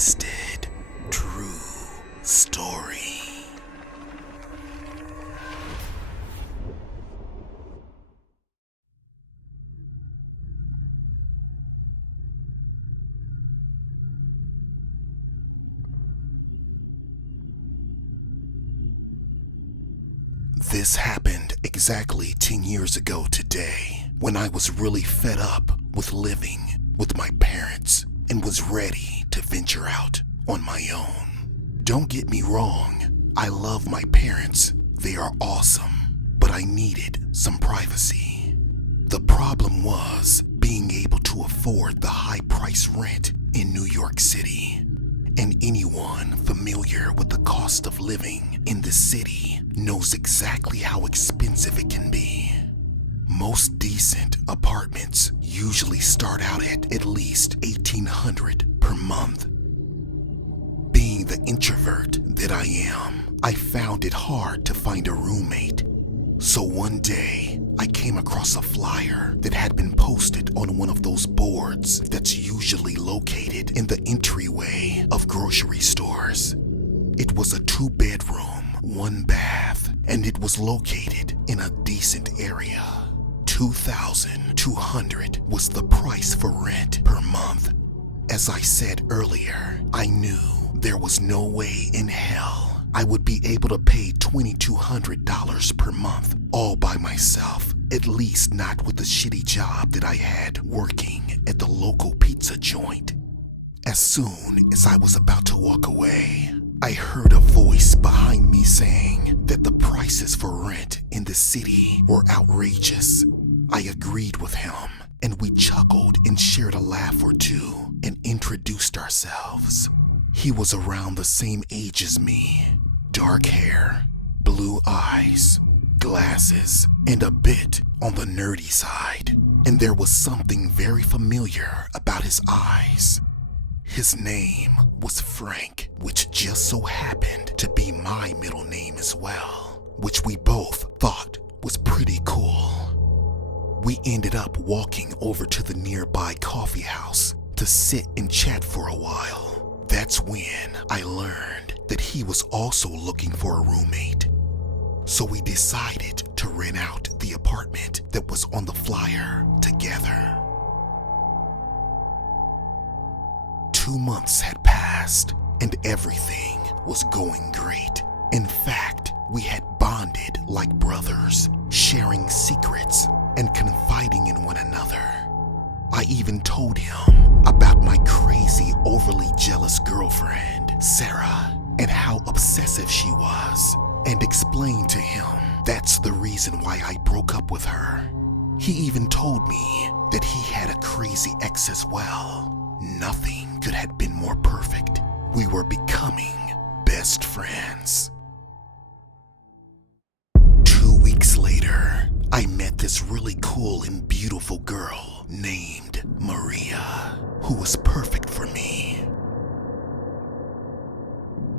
twisted, true story. This happened exactly 10 years ago today, when I was really fed up with living with my parents and was ready to venture out on my own. Don't get me wrong, I love my parents, they are awesome, but I needed some privacy. The problem was being able to afford the high price rent in New York City. And anyone familiar with the cost of living in the city knows exactly how expensive it can be. Most decent apartments usually start out at least $1,800 per month. Being the introvert that I am, I found it hard to find a roommate. So one day, I came across a flyer that had been posted on one of those boards that's usually located in the entryway of grocery stores. It was a 2-bedroom, 1-bath, and it was located in a decent area. $2,200 was the price for rent per month. As I said earlier, I knew there was no way in hell I would be able to pay $2,200 per month all by myself, at least not with the shitty job that I had working at the local pizza joint. As soon as I was about to walk away, I heard a voice behind me saying that the prices for rent in the city were outrageous. I agreed with him, and we chuckled and shared a laugh or two and introduced ourselves. He was around the same age as me. Dark hair, blue eyes, glasses, and a bit on the nerdy side. And there was something very familiar about his eyes. His name was Frank, which just so happened to be my middle name as well, which we both thought was pretty cool. We ended up walking over to the nearby coffee house to sit and chat for a while. That's when I learned that he was also looking for a roommate. So we decided to rent out the apartment that was on the flyer together. 2 months had passed and everything was going great. In fact, we had bonded like brothers, sharing secrets and confiding in one another. I even told him about my crazy, overly jealous girlfriend, Sarah, and how obsessive she was, and explained to him that's the reason why I broke up with her. He even told me that he had a crazy ex as well. Nothing could have been more perfect. We were becoming best friends. 2 weeks later, I met this really cool and beautiful girl named Maria, who was perfect for me.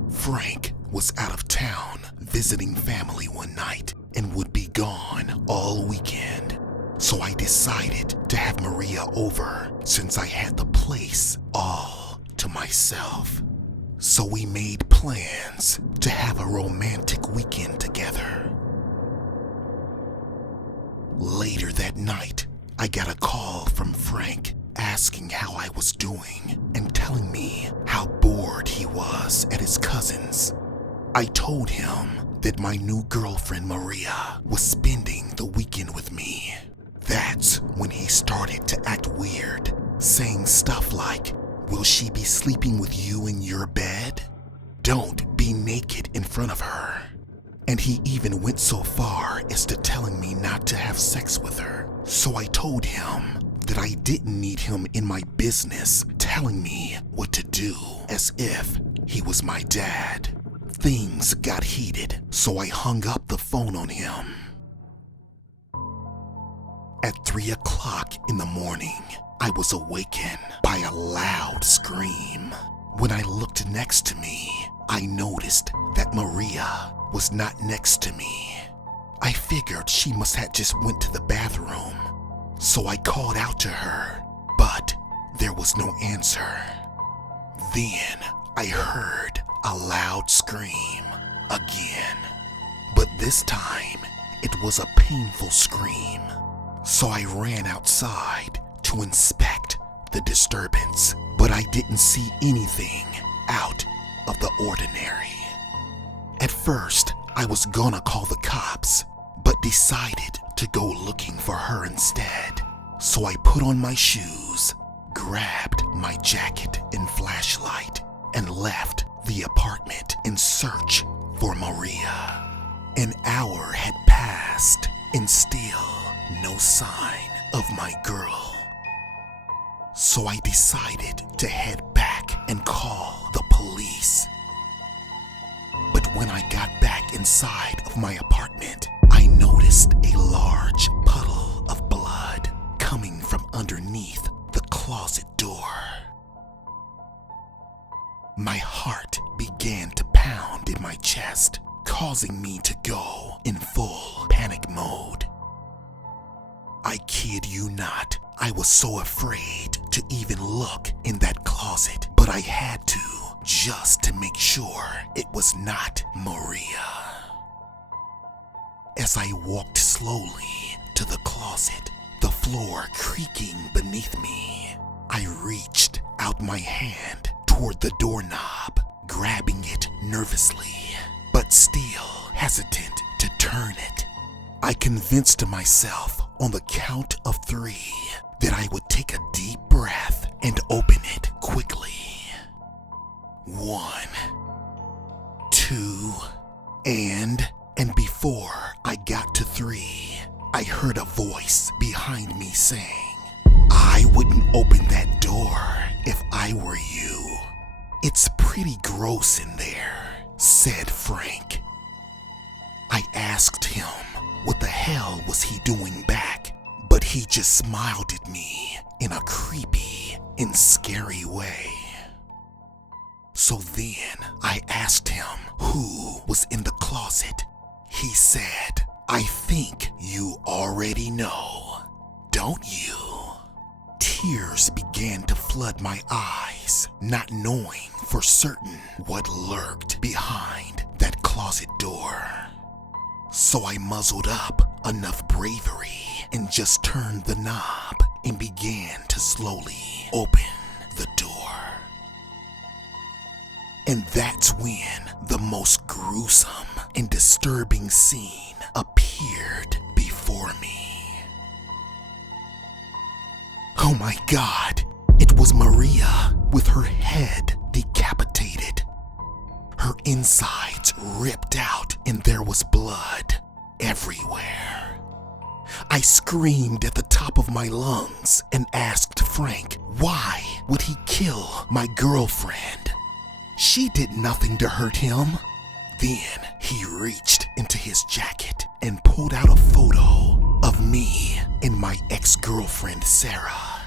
Frank was out of town visiting family one night and would be gone all weekend. So I decided to have Maria over since I had the place all to myself. So we made plans to have a romantic weekend together. Later that night, I got a call from Frank asking how I was doing and telling me how bored he was at his cousin's. I told him that my new girlfriend Maria was spending the weekend with me. That's when he started to act weird, saying stuff like, "Will she be sleeping with you in your bed? Don't be naked in front of her." And he even went so far as to telling me not to have sex with her. So I told him that I didn't need him in my business telling me what to do, as if he was my dad. Things got heated, so I hung up the phone on him. At 3 o'clock in the morning, I was awakened by a loud scream. When I looked next to me, I noticed that Maria was not next to me. I figured she must have just went to the bathroom, so I called out to her, but there was no answer. Then I heard a loud scream again, but this time it was a painful scream. So I ran outside to inspect the disturbance, but I didn't see anything out of the ordinary. At first, I was gonna call the cops, but decided to go looking for her instead. So I put on my shoes, grabbed my jacket and flashlight, and left the apartment in search for Maria. An hour had passed and still no sign of my girl. So I decided to head back and call the police. But when I got back inside of my apartment, I noticed a large puddle of blood coming from underneath the closet door. My heart began to pound in my chest, causing me to go in full panic mode. I kid you not, I was so afraid to even look in that closet, but I had to just to make sure it was not Maria. As I walked slowly to the closet, the floor creaking beneath me, I reached out my hand toward the doorknob, grabbing it nervously, but still hesitant to turn it. I convinced myself on the count of 3 that I would take a deep breath and open it quickly. 1, 2, and before I got to 3, I heard a voice behind me saying, "I wouldn't open that door if I were you. It's pretty gross in there," said Frank. I asked him what the hell was he doing back, but he just smiled at me in a creepy and scary way. So then I asked him who was in the closet. He said, "I think you already know, don't you?" Tears began to flood my eyes, not knowing for certain what lurked behind that closet door. So I muzzled up enough bravery and just turned the knob and began to slowly open the door. And that's when the most gruesome and disturbing scene appeared before me. Oh my God, it was Maria with her head decapitated, her insides ripped out, and there was blood everywhere. I screamed at the top of my lungs and asked Frank why would he kill my girlfriend. She did nothing to hurt him. Then he reached into his jacket and pulled out a photo of me and my ex-girlfriend Sarah.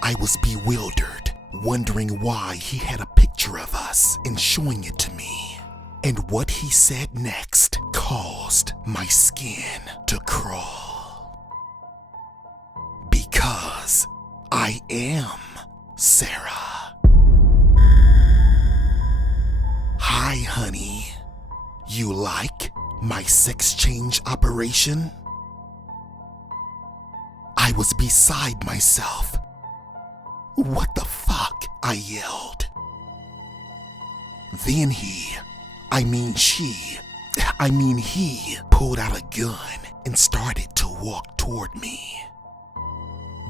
I was bewildered, wondering why he had a picture of us and showing it to me. And what he said next caused my skin to crawl. Because I am Sarah. "Hi, honey. You like my sex change operation?" I was beside myself. "What the fuck?" I yelled. Then he pulled out a gun and started to walk toward me.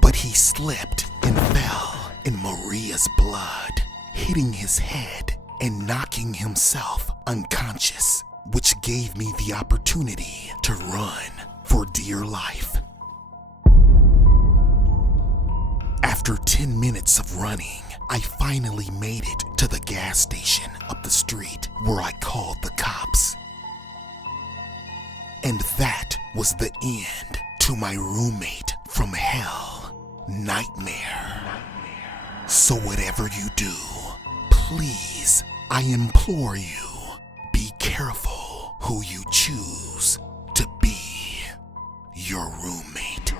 But he slipped and fell in Maria's blood, hitting his head and knocking himself unconscious, which gave me the opportunity to run for dear life. After 10 minutes of running, I finally made it to the gas station up the street where I called the cops. And that was the end to my roommate from hell nightmare. So whatever you do, please, I implore you, be careful who you choose to be your roommate.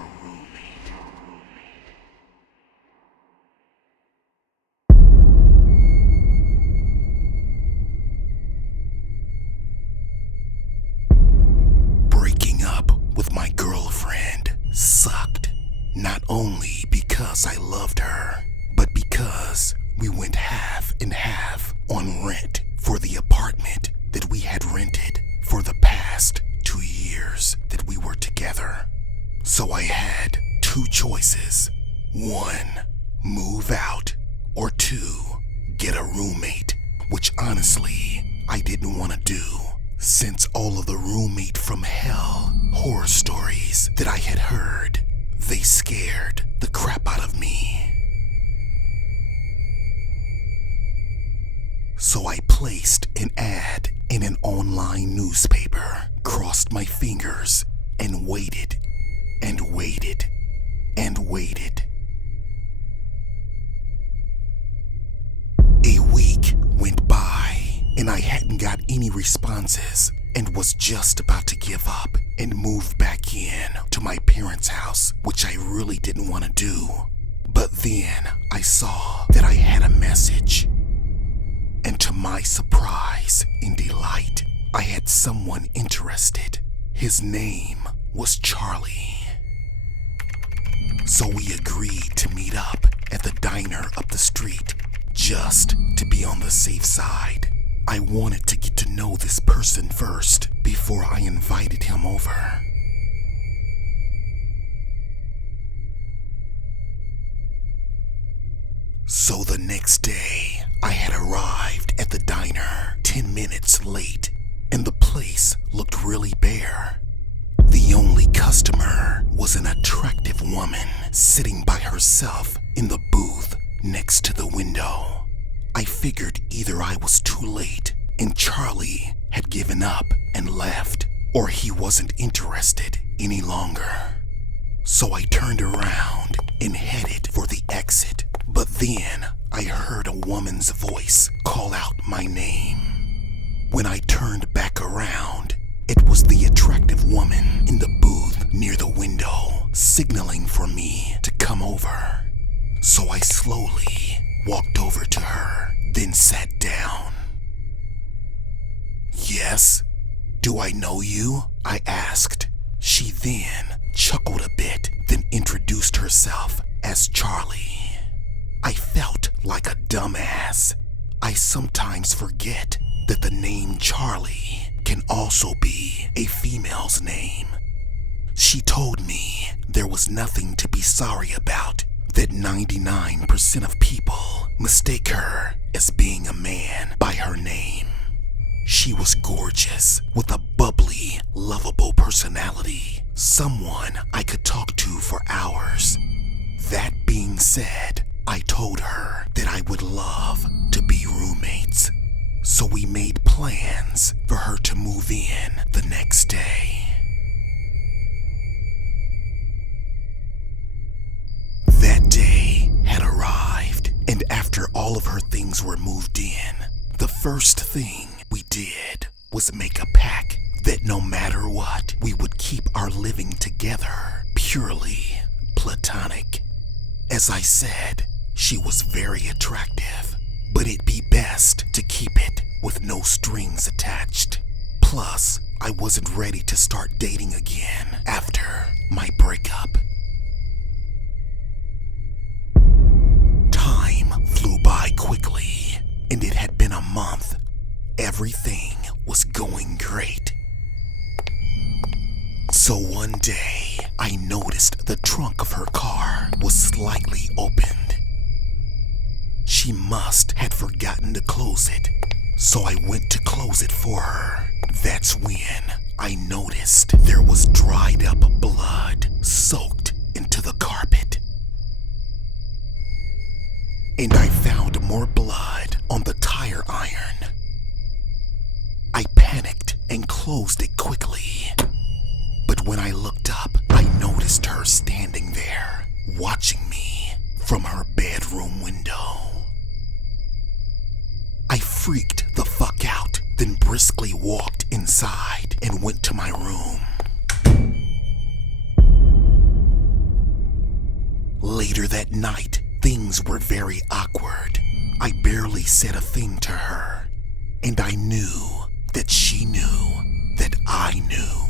on rent for the apartment that we had rented for the past 2 years that we were together. So I had 2 choices. 1, move out, or 2, get a roommate, which honestly, I didn't want to do, since all of the roommate from hell horror stories that I had heard, they scared the crap out of me. So I placed an ad in an online newspaper, crossed my fingers, and waited, and waited, and waited. A week went by, and I hadn't got any responses, and was just about to give up and move back in to my parents' house, which I really didn't want to do. But then I saw that I had a message. And to my surprise and delight, I had someone interested. His name was Charlie. So we agreed to meet up at the diner up the street, just to be on the safe side. I wanted to get to know this person first before I invited him over. So the next day, I had arrived at the diner 10 minutes late, and the place looked really bare. The only customer was an attractive woman sitting by herself in the booth next to the window. I figured either I was too late and Charlie had given up and left, or he wasn't interested any longer. So I turned around and headed for the exit. But then I heard a woman's voice call out my name. When I turned back around, it was the attractive woman in the booth near the window, signaling for me to come over. So I slowly walked over to her, then sat down. "Yes? Do I know you?" I asked. She then chuckled a bit, then introduced herself as Charlie. I felt like a dumbass. I sometimes forget that the name Charlie can also be a female's name. She told me there was nothing to be sorry about, that 99% of people mistake her as being a man by her name. She was gorgeous, with a bubbly, lovable personality, someone I could talk to for hours. That being said, I told her that I would love to be roommates, so we made plans for her to move in the next day. That day had arrived, and after all of her things were moved in, the first thing we did was make a pact that no matter what, we would keep our living together purely platonic. As I said, she was very attractive, but it'd be best to keep it with no strings attached. Plus, I wasn't ready to start dating again after my breakup. Time flew by quickly, and it had been a month. Everything was going great. So one day, I noticed the trunk of her car was slightly opened. She must have forgotten to close it, so I went to close it for her. That's when I noticed there was dried up blood soaked into the carpet. And I found more blood on the tire iron. I panicked and closed it quickly. But when I looked up, I noticed her standing there, watching me from her bedroom window. I freaked the fuck out, then briskly walked inside and went to my room. Later that night, things were very awkward. I barely said a thing to her, and I knew that she knew that I knew.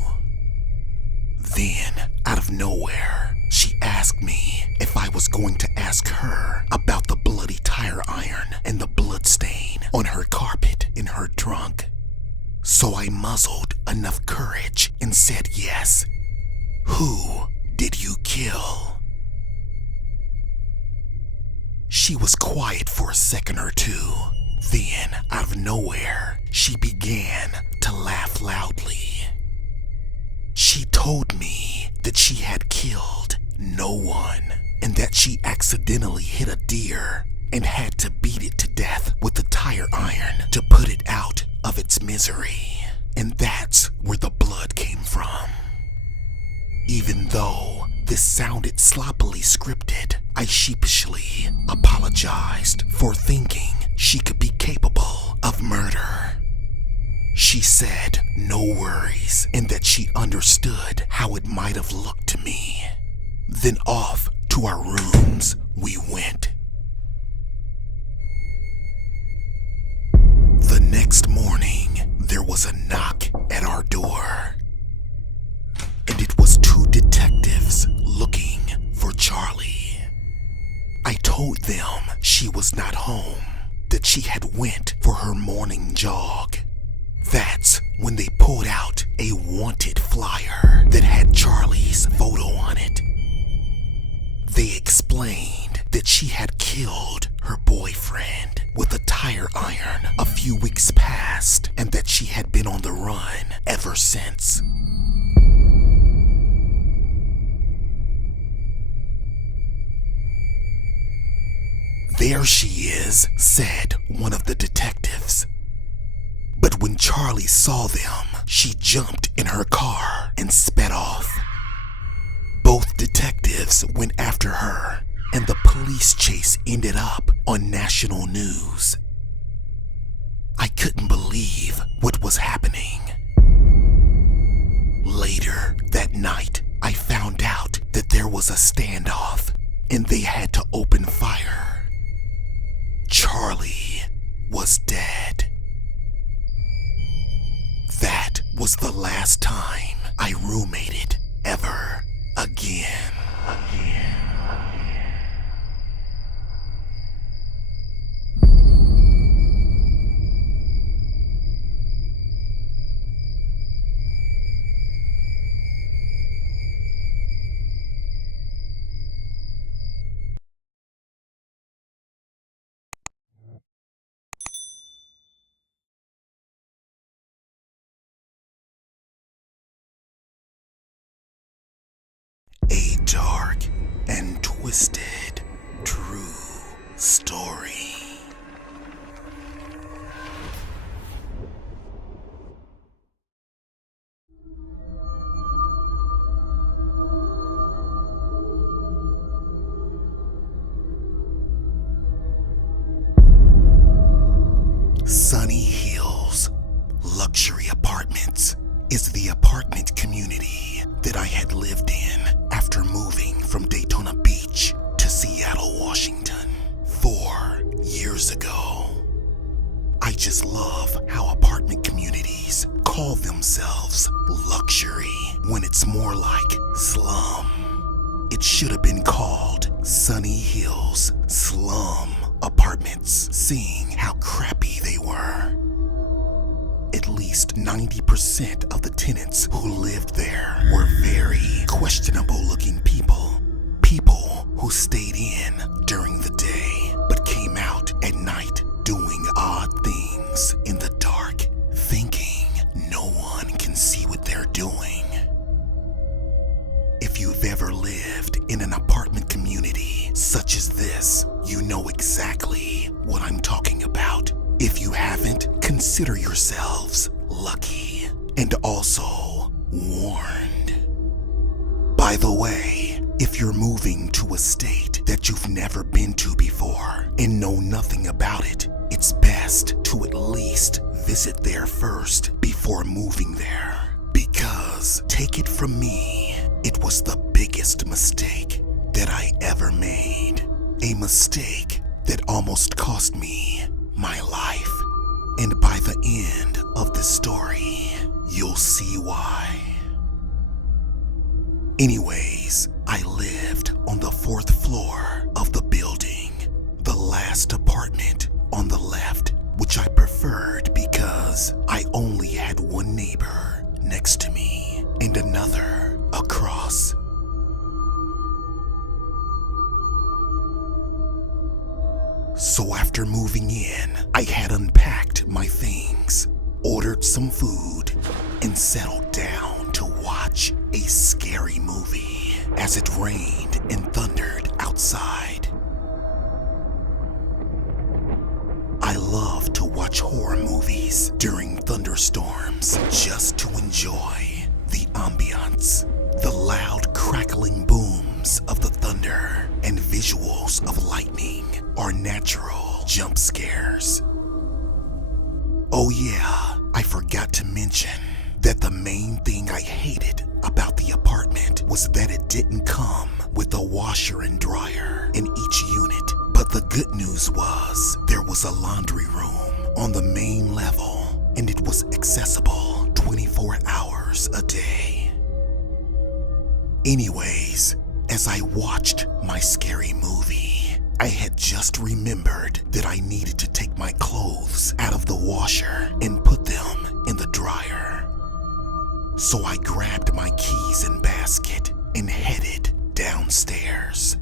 Then, out of nowhere, she asked me if I was going to ask her about the bloody tire iron and the blood stain on her carpet in her trunk. So I muzzled enough courage and said yes. Who did you kill? She was quiet for a second or two. Then, out of nowhere, she began to laugh loudly. She told me that she had killed no one and that she accidentally hit a deer and had to beat it to death with the tire iron to put it out of its misery. And that's where the blood came from. Even though this sounded sloppily scripted, I sheepishly apologized for thinking she could be capable of murder. She said no worries and that she understood how it might have looked to me. Then off to our rooms we went. The next morning, there was a knock at our door. And it was two detectives looking for Charlie. I told them she was not home, that she had went for her morning jog. That's when they pulled out a wanted flyer that had Charlie's photo on it. They explained that she had killed her boyfriend with a tire iron a few weeks past and that she had been on the run ever since. There she is, said one of the detectives. But when Charlie saw them, she jumped in her car and sped off. Both detectives went after her, and the police chase ended up on national news. I couldn't believe what was happening. Later that night, I found out that there was a standoff, and they had to open fire. Charlie was dead. That was the last time I roommated ever again. A dark and twisted true story. Sunny Hills Luxury Apartments is the apartment community that I had lived in after moving from Daytona Beach to Seattle, Washington 4 years ago. I just love how apartment communities call themselves luxury when it's more like slum. It should have been called Sunny Hills Slum Apartments, seeing how crappy they were. At least 90% of the tenants who lived there were very questionable looking people. People who stayed in during the day but came out at night doing odd things in the dark, thinking no one can see what they're doing. If you've ever lived in an apartment community such as this, you know exactly what I'm talking about. If you haven't, consider yourselves lucky and also warned. By the way, if you're moving to a state that you've never been to before and know nothing about it, it's best to at least visit there first before moving there. Because, take it from me, it was the biggest mistake that I ever made. A mistake that almost cost me my life. And by the end of the story, you'll see why. Anyways, I lived on on the 4th floor of the building, the last apartment on the left, which I preferred because I only had one neighbor next to me and another across. So after moving in, I had unpacked my things, ordered some food, and settled down to watch a scary movie as it rained and thundered outside. I love to watch horror movies during thunderstorms just to enjoy the ambiance, the loud crackling booms of the thunder, and visuals of lightning or natural jump scares. Oh yeah, I forgot to mention that the main thing I hated about the apartment was that it didn't come with a washer and dryer in each unit. But the good news was there was a laundry room on the main level, and it was accessible 24 hours a day. Anyways, as I watched my scary movie, I had just remembered that I needed to take my clothes out of the washer and put them in the dryer. So I grabbed my keys and basket and headed downstairs.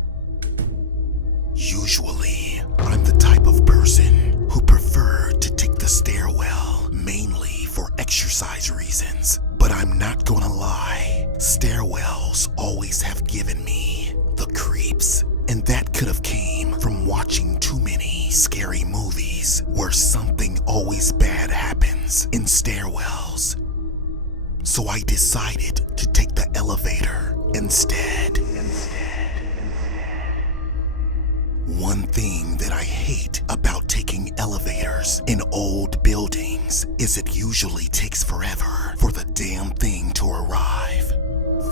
Usually, I'm the type of person who preferred to take the stairwell mainly for exercise reasons, but I'm not gonna lie, stairwells always have given me the creeps, and that could have came from watching too many scary movies where something always bad happens in stairwells. So I decided to take the elevator instead. One thing that I hate about taking elevators in old buildings is it usually takes forever for the damn thing to arrive.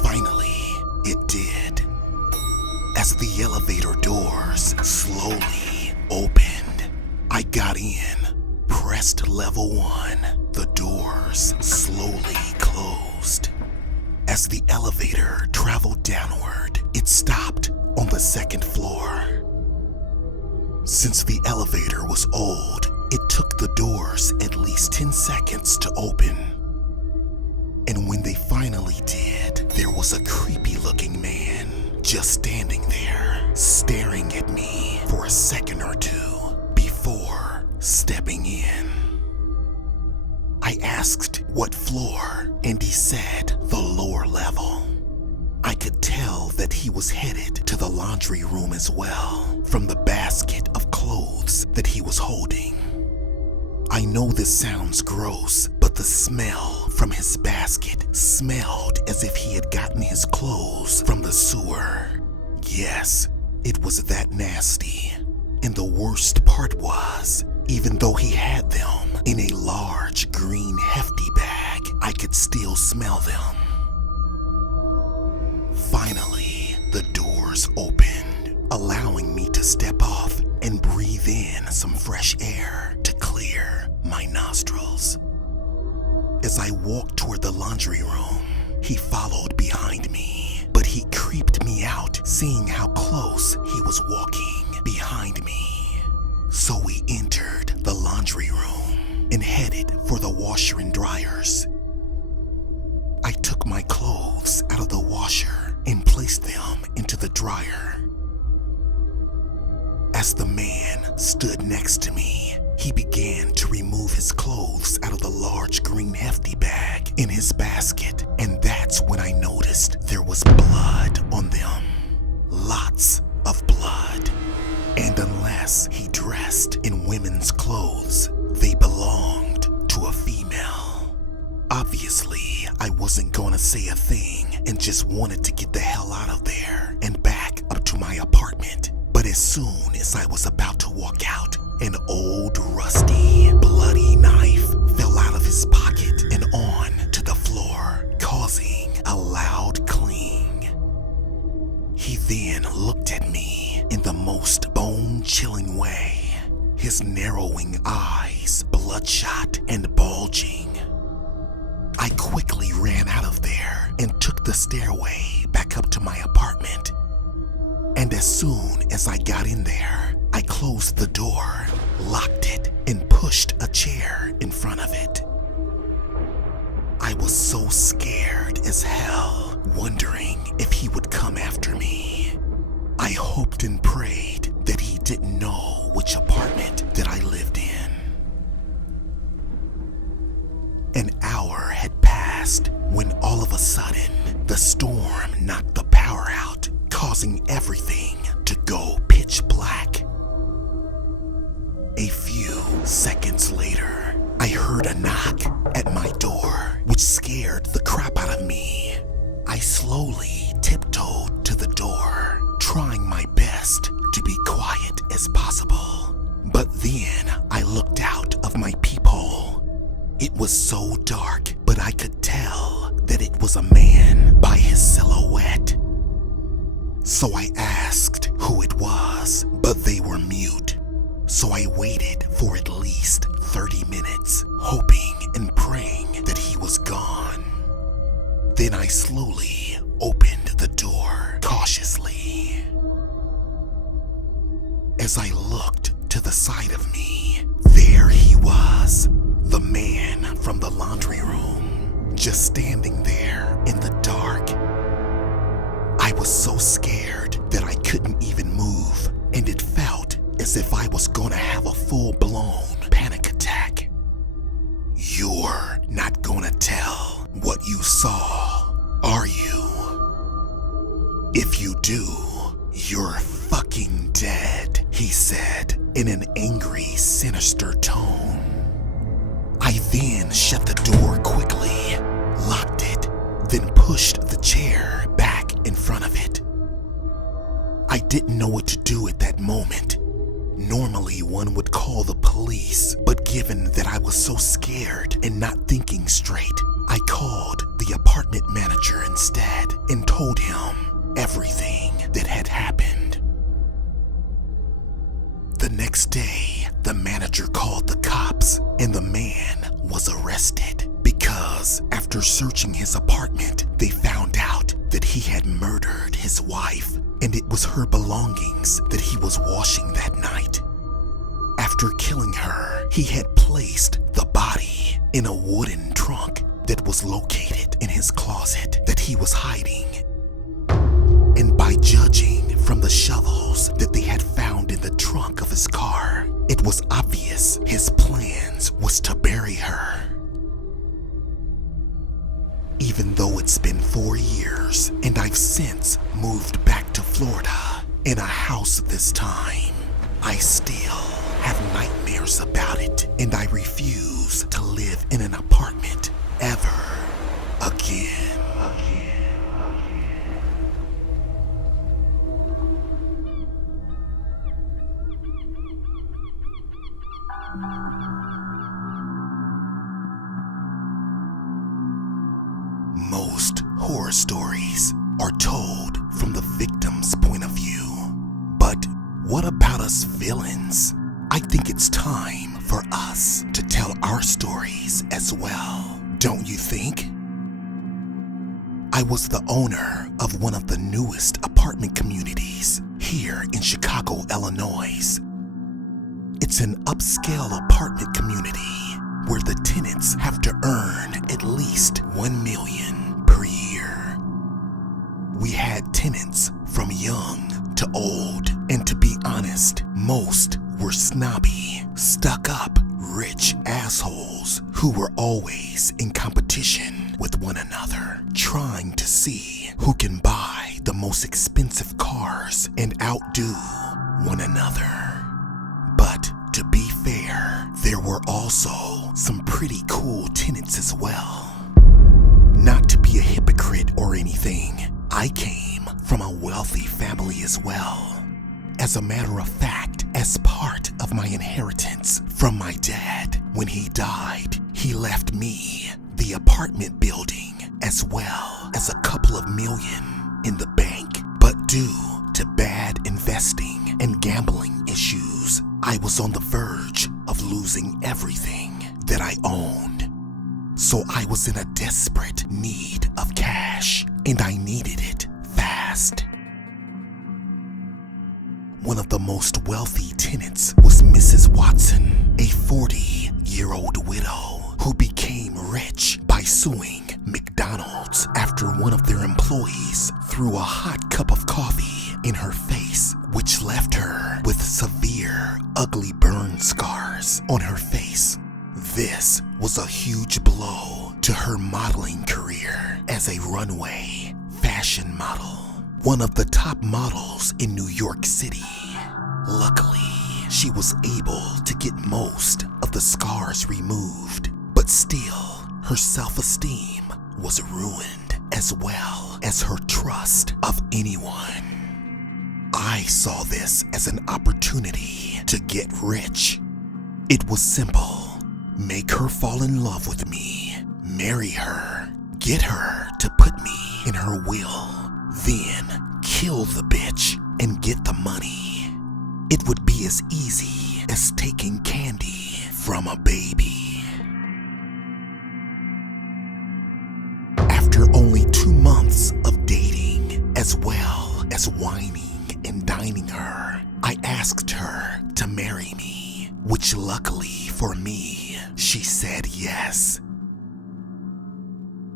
Finally, it did. As the elevator doors slowly opened, I got in, pressed level 1. The doors slowly closed. As the elevator traveled downward, it stopped on the 2nd floor. Since the elevator was old, it took the doors at least 10 seconds to open. And when they finally did, there was a creepy-looking man just standing there, staring at me for a second or two before stepping in. I asked what floor, and he said the lower level. I could tell that he was headed to the laundry room as well, from the basket of clothes that he was holding. I know this sounds gross, but the smell from his basket smelled as if he had gotten his clothes from the sewer. Yes, it was that nasty. And the worst part was, even though he had them in a large green hefty bag, I could still smell them. Finally, the doors opened, allowing me to step off and breathe in some fresh air to clear my nostrils. As I walked toward the laundry room, he followed behind me, but he creeped me out seeing how close he was walking behind me. So we entered the laundry room and headed for the washer and dryers. I took my clothes out of the washer and placed them into the dryer. As the man stood next to me, he began to remove his clothes out of the large green hefty bag in his basket, and that's when I noticed there was blood on them. Lots of blood. And unless he dressed in women's clothes, they belonged to a female. Obviously, I wasn't gonna say a thing and just wanted to get the hell out of there and back up to my apartment. But as soon as I was about to walk out, an old, rusty, bloody knife fell out of his pocket and on to the floor, causing a loud cling. He then looked at me in the most bone-chilling way, his narrowing eyes bloodshot and bulging. I quickly ran out of there and took the stairway back up to my apartment. And as soon as I got in there, I closed the door, locked it, and pushed a chair in front of it. I was so scared as hell, wondering if he would come after me. I hoped and prayed that he didn't know which apartment that I lived in. An hour had passed when all of a sudden, the storm knocked the power out, causing everything to go pitch black. A few seconds later, I heard a knock at my door, which scared the crap out of me. I slowly tiptoed to the door, trying my best to be quiet as possible. But then I looked out of my peephole. It was so dark, but I could tell that it was a man by his silhouette. So I asked who it was, but they were mute. So I waited for at least 30 minutes, hoping and praying that he was gone. Then I slowly opened the door cautiously. As I looked to the side of me, there he was, the man from the laundry room, just standing there in the dark. I was so scared that I couldn't even move, and it felt as if I was gonna have a full-blown panic attack. You're not gonna tell what you saw, are you? If you do, you're fucking dead, he said in an angry, sinister tone. I then shut the door quickly, locked it, then pushed the chair back in front of it. I didn't know what to do at that moment. Normally one would call the police, but given that I was so scared and not thinking straight, I called the apartment manager instead and told him everything that had happened. The next day, the manager called the cops and the man was arrested because after searching his apartment, they found out that he had murdered his wife and it was her belongings that he was washing that night. After killing her, he had placed the body in a wooden trunk that was located in his closet that he was hiding. And by judging from the shovels that they had found in the trunk of his car, it was obvious his plans was to bury her. Even though it's been 4 years and I've since moved back to Florida in a house this time, I still have nightmares about it and I refuse to live in an apartment ever again. Most horror stories are told from the victim's point of view. But what about us villains? I think it's time for us to tell our stories as well, don't you think? I was the owner of one of the newest apartment communities here in Chicago, Illinois. It's an upscale apartment community where the tenants have to earn at least $1 million per year. We had tenants from young to old, and to be honest, most were snobby, stuck-up, rich assholes who were always in competition with one another, trying to see who can buy the most expensive cars and outdo one another. But to be fair, there were also some pretty cool tenants as well. Not to be a hypocrite or anything, I came from a wealthy family as well. As a matter of fact, as part of my inheritance from my dad, when he died, he left me the apartment building as well as a couple of million in the bank. But due to bad investing and gambling issues, I was on the verge of losing everything that I owned. So I was in a desperate need of cash, and I needed it fast. One of the most wealthy tenants was Mrs. Watson, a 40-year-old widow who became rich by suing McDonald's after one of their employees threw a hot cup of coffee in her face, which left her with severe, ugly burn scars on her face. This was a huge blow to her modeling career as a runway fashion model, one of the top models in New York City. Luckily, she was able to get most of the scars removed, but still, her self-esteem was ruined as well as her trust of anyone. I saw this as an opportunity to get rich. It was simple. Make her fall in love with me, marry her, get her to put me in her will, then kill the bitch and get the money. It would be as easy as taking candy from a baby. After only 2 months of dating, as well as whining and dining her, I asked her to marry me, which luckily for me, she said yes.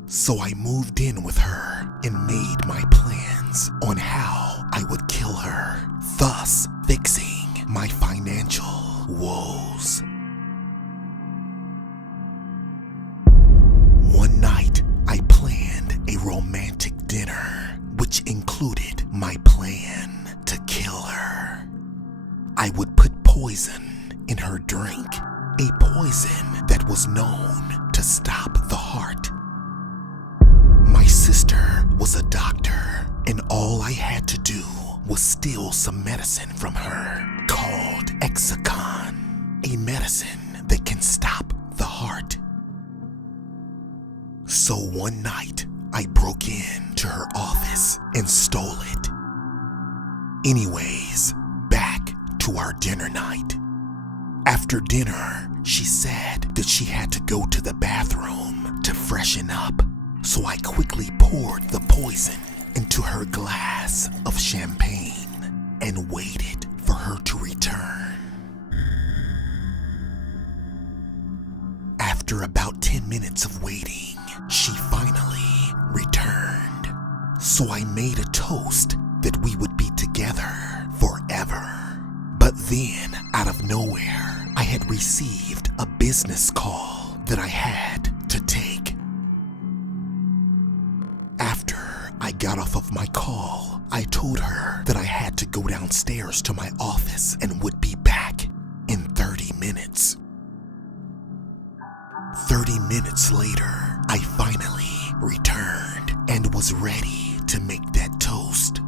So I moved in with her and made my plans on how I would kill her, thus fixing my financial woes. One night, I planned a romantic dinner, which included my plan to kill her. I would put poison in her drink, a poison that was known to stop the heart. My sister was a doctor, and all I had to do was steal some medicine from her called Exicon, a medicine that can stop the heart. So one night, I broke into her office and stole it. Anyways, back to our dinner night. After dinner, she said that she had to go to the bathroom to freshen up, so I quickly poured the poison into her glass of champagne and waited for her to return. After about 10 minutes of waiting, she finally returned. So I made a toast that we would be together forever. But then, out of nowhere, I had received a business call that I had to take. After I got off of my call, I told her that I had to go downstairs to my office and would be back in 30 minutes. 30 minutes later, I finally returned and was ready to make that toast.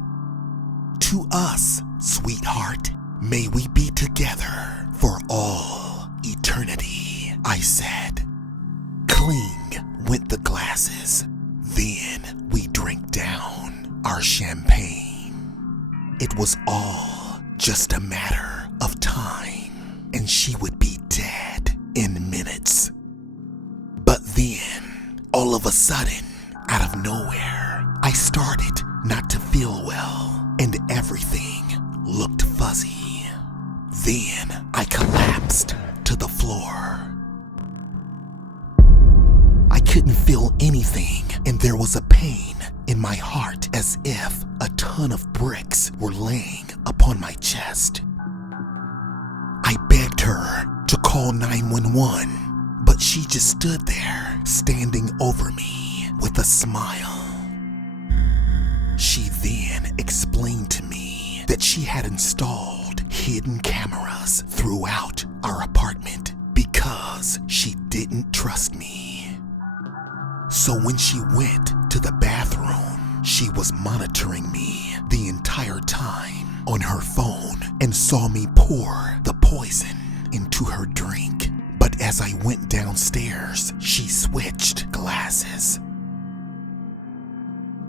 To us, sweetheart, may we be together for all eternity, I said. Cling went the glasses. Then we drank down our champagne. It was all just a matter of time, and she would be dead in minutes. But then, all of a sudden, out of nowhere, I started not to feel well, and everything looked fuzzy. Then I collapsed to the floor. I couldn't feel anything, and there was a pain in my heart as if a ton of bricks were laying upon my chest. I begged her to call 911, but she just stood there, standing over me with a smile. She then explained to me that she had installed hidden cameras throughout our apartment because she didn't trust me. So when she went to the bathroom, she was monitoring me the entire time on her phone and saw me pour the poison into her drink. But as I went downstairs, she switched glasses.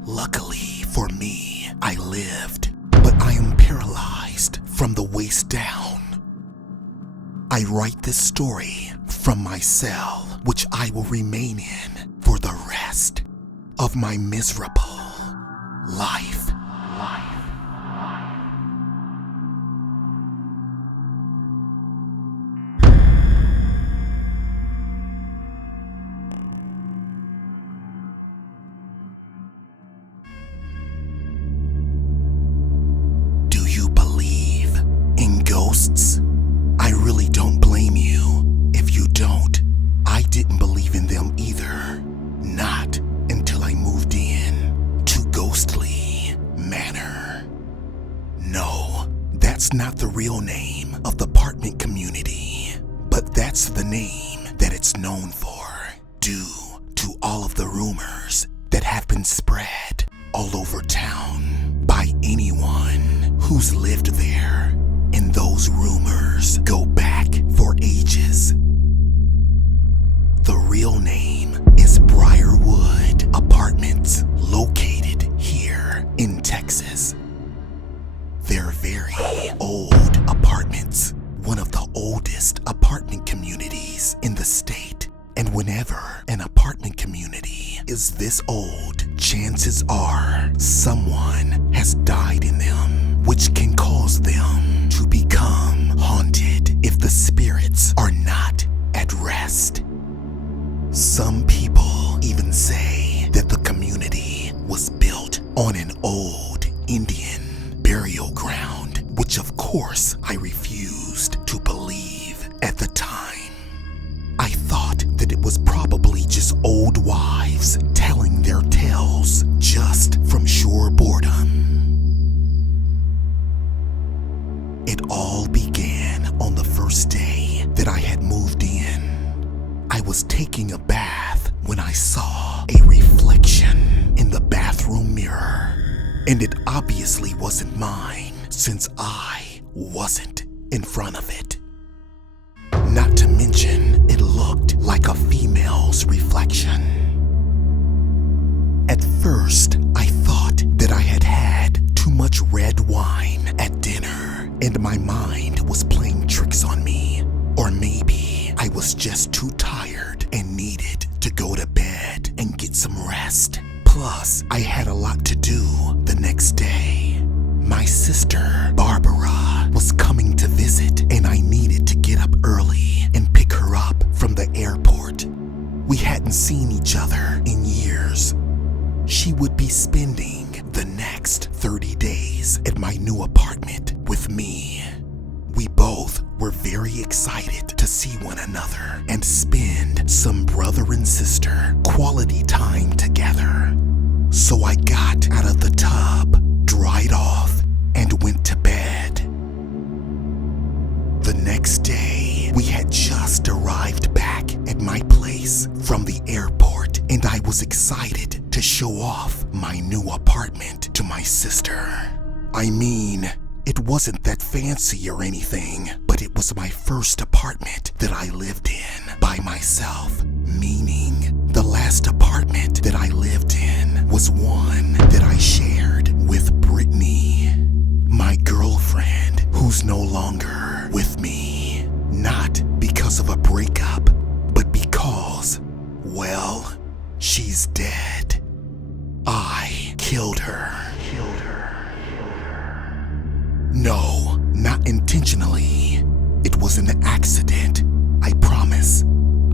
Luckily for me, I lived, but I am paralyzed from the waist down. I write this story from my cell, which I will remain in for the rest of my miserable life. is not the real name of the apartment community, but that's the name that it's known for due to all of the rumors that have been spread all over town by anyone who's lived there, and those rumors go back for ages. The real name is Briarwood Apartments, located here in Texas. They're very old apartments, one of the oldest apartment communities in the state. And whenever an apartment community is this old, chances are someone has died in them, which can cause them to become haunted if the spirits are not at rest. Some people even say that the community was built on an old Indian burial ground, which of course I refused to believe at the time. I thought that it was probably just old wives telling their tales just from sheer boredom. It all began on the first day that I had moved in. I was taking a bath when I saw a reflection in the bathroom mirror, and it obviously wasn't mine since I wasn't in front of it. Not to mention, it looked like a female's reflection. At first, I thought that I had had too much red wine at dinner, and my mind was playing tricks on me. Or maybe I was just too tired and needed to go to bed and get some rest. Plus, I had a lot to do the next day. My sister, Barbara, was coming to visit, and I needed to get up early and pick her up from the airport. We hadn't seen each other in years. She would be spending the next 30 days at my new apartment with me. We both were very excited to see one another and spend some brother and sister quality time together. So I got out of the tub, dried off, and went to bed. The next day, we had just arrived back at my place from the airport, and I was excited to show off my new apartment to my sister. I mean, it wasn't that fancy or anything, but it was my first apartment that I lived in by myself, meaning the last apartment that I lived in was one that I shared with Brittany, my girlfriend who's no longer with me. Not because of a breakup, but because, well, she's dead. I killed her. No, not intentionally. It was an accident. I promise.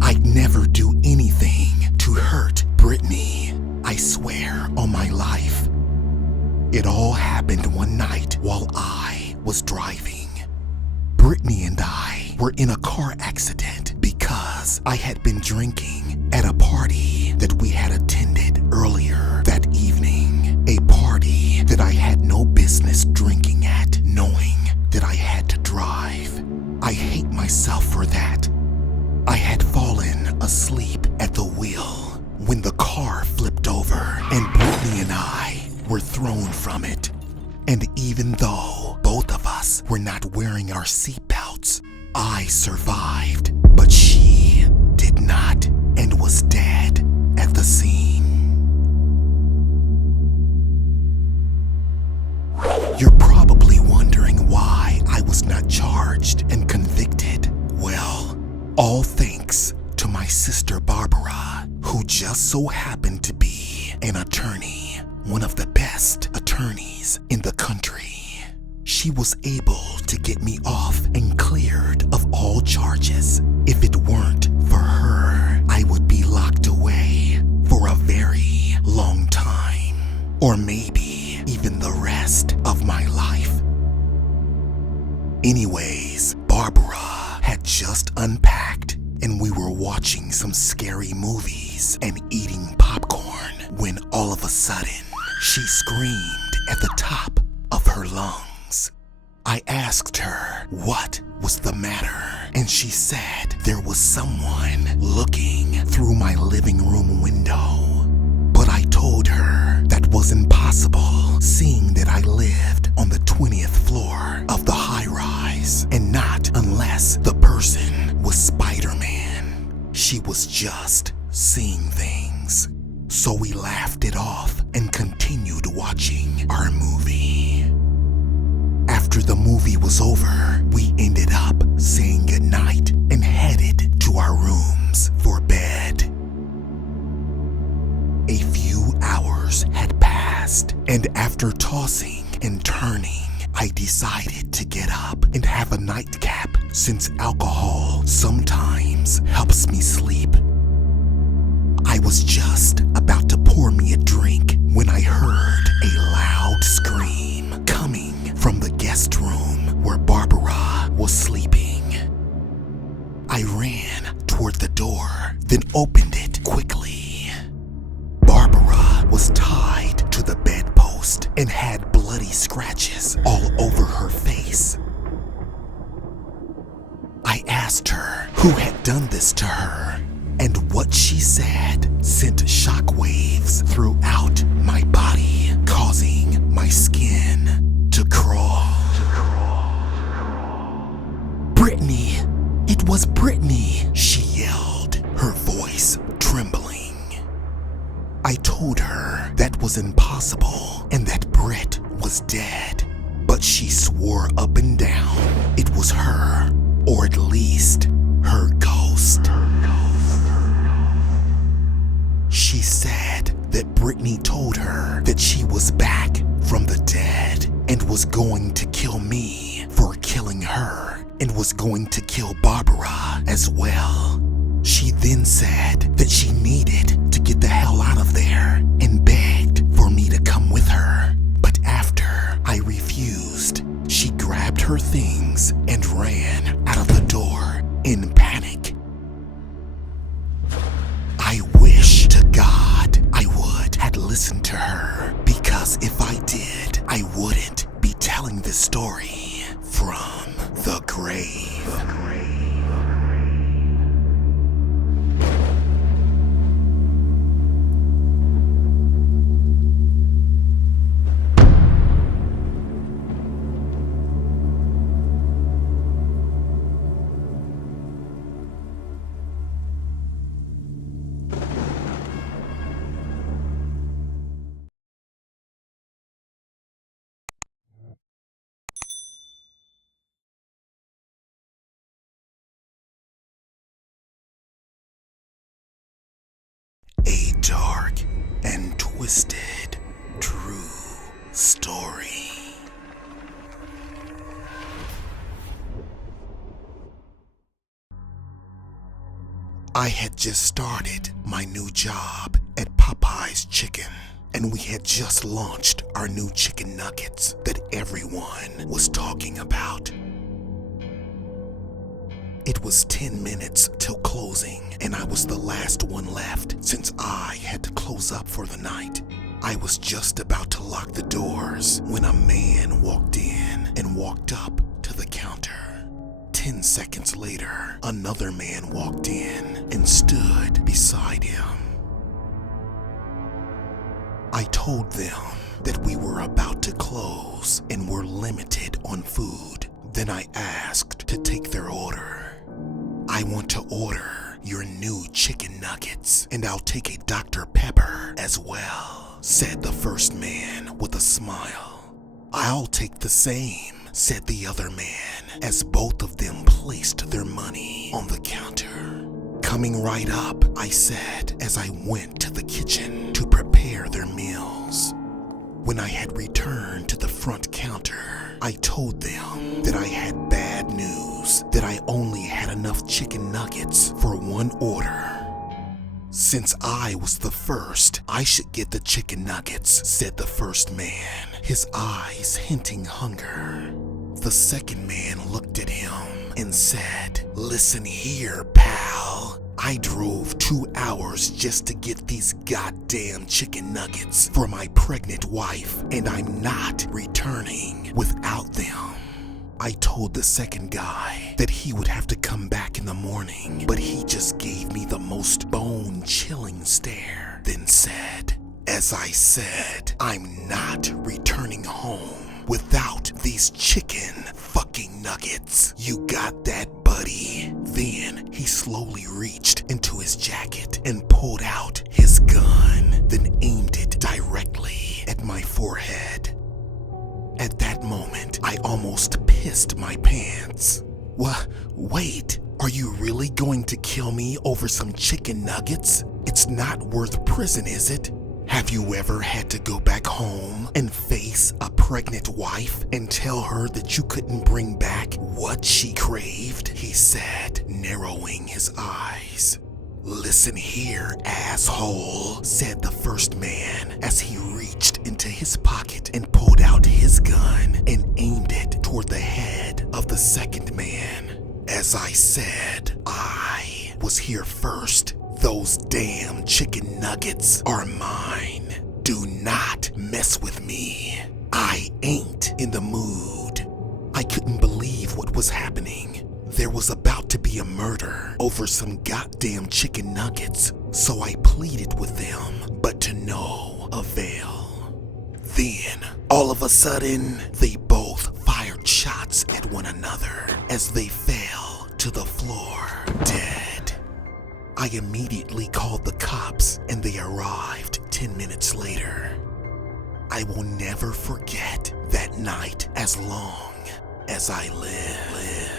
I'd never do anything to hurt Brittany. I swear on my life. It all happened one night while I was driving. Brittany and I were in a car accident because I had been drinking at a party that we had attended earlier that evening. A party that I had no business drinking at, knowing that I had to drive. I hate myself for that. I had fallen asleep at the wheel when the car flipped over and Brittany and I were thrown from it. And even though both of us were not wearing our seatbelts, I survived, but she did not and was dead at the scene. You're probably wondering why I was not charged and convicted. Well, all thanks to my sister Barbara, who just so happened to be an attorney, one of the best attorneys in the country. She was able to get me off and cleared of all charges. If it weren't for her, I would be locked away for a very long time, or maybe even the rest of my life. Anyways, Barbara had just unpacked and we were watching some scary movies and eating popcorn when all of a sudden she screamed at the top of her lungs. I asked her what was the matter, and she said there was someone looking through my living room window. But I told her that was impossible, seeing that I lived on the 20th floor of the high-rise, and not unless the person was Spider-Man. She was just seeing things. So we laughed it off and continued watching our movie. After the movie was over, we ended up saying goodnight and headed to our rooms for bed. A few hours had passed, and after tossing and turning, I decided to get up and have a nightcap, since alcohol sometimes helps me sleep. I was just about to pour me a drink when I heard a loud scream coming from the guest room where Barbara was sleeping. I ran toward the door, then opened it quickly. Barbara was tied to the bedpost and had bloody scratches all over her face. I asked her who had done this to her, and what she said sent shockwaves throughout my body, causing my skin to crawl. Brittany! It was Brittany! She yelled, her voice trembling. I told her that was impossible and that Britt was dead, but she swore up and down it was her, or at least her ghost. She said that Brittany told her that she was back from the dead and was going to kill me for killing her, and was going to kill Barbara as well. She then said that she needed to get the hell out of there and begged for me to come with her. But after I refused, she grabbed her things and ran out of the door in panic. I wish to God I would have listened to her, because if I did, I wouldn't be telling this story from the grave. A dark and twisted true story. I had just started my new job at POPEYES Chicken, and we had just launched our new chicken nuggets that everyone was talking about. It was 10 minutes till closing, and I was the last one left since I had to close up for the night. I was just about to lock the doors when a man walked in and walked up to the counter. 10 seconds later, another man walked in and stood beside him. I told them that we were about to close and were limited on food. Then I asked to take their order. I want to order your new chicken nuggets, and I'll take a Dr. Pepper as well, said the first man with a smile. I'll take the same, said the other man, as both of them placed their money on the counter. Coming right up, I said as I went to the kitchen to prepare their meals. When I had returned to the front counter, I told them that I had bad news, that I only had enough chicken nuggets for one order. Since I was the first, I should get the chicken nuggets, said the first man, his eyes hinting hunger. The second man looked at him and said, "Listen here, pal. I drove 2 hours just to get these goddamn chicken nuggets for my pregnant wife, and I'm not returning without them." I told the second guy that he would have to come back in the morning, but he just gave me the most bone-chilling stare, then said, "As I said, I'm not returning home without these chicken fucking nuggets. You got that, buddy?" Then he slowly reached into his jacket and pulled out his gun, then aimed it directly at my forehead. At that moment, I almost pissed my pants. Wait, are you really going to kill me over some chicken nuggets? It's not worth prison, is it? Have you ever had to go back home and face a pregnant wife and tell her that you couldn't bring back what she craved? He said, narrowing his eyes. "Listen here, asshole," said the first man as he reached into his pocket and pulled out his gun and aimed it toward the head of the second man. "As I said, I was here first. Those damn chicken nuggets are mine. Do not mess with me. I ain't in the mood." I couldn't believe what was happening. There was about to be a murder over some goddamn chicken nuggets, so I pleaded with them, but to no avail. Then, all of a sudden, they both fired shots at one another as they fell to the floor, dead. I immediately called the cops and they arrived 10 minutes later. I will never forget that night as long as I live.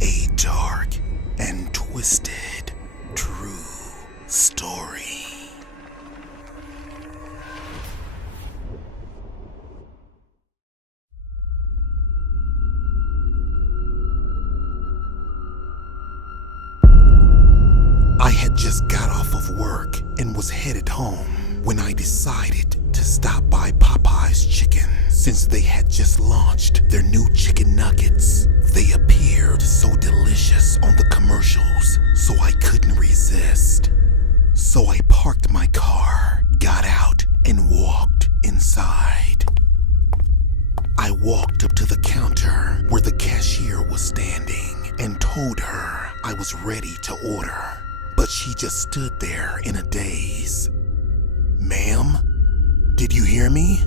A dark and twisted true story. I had just got off of work and was headed home when I decided to stop by POPEYES Chicken since they had just launched their new chicken nuggets. They appeared so delicious on the commercials, so I couldn't resist. So I parked my car, got out, and walked inside. I walked up to the counter where the cashier was standing and told her I was ready to order, but she just stood there in a daze. "Ma'am, did you hear me?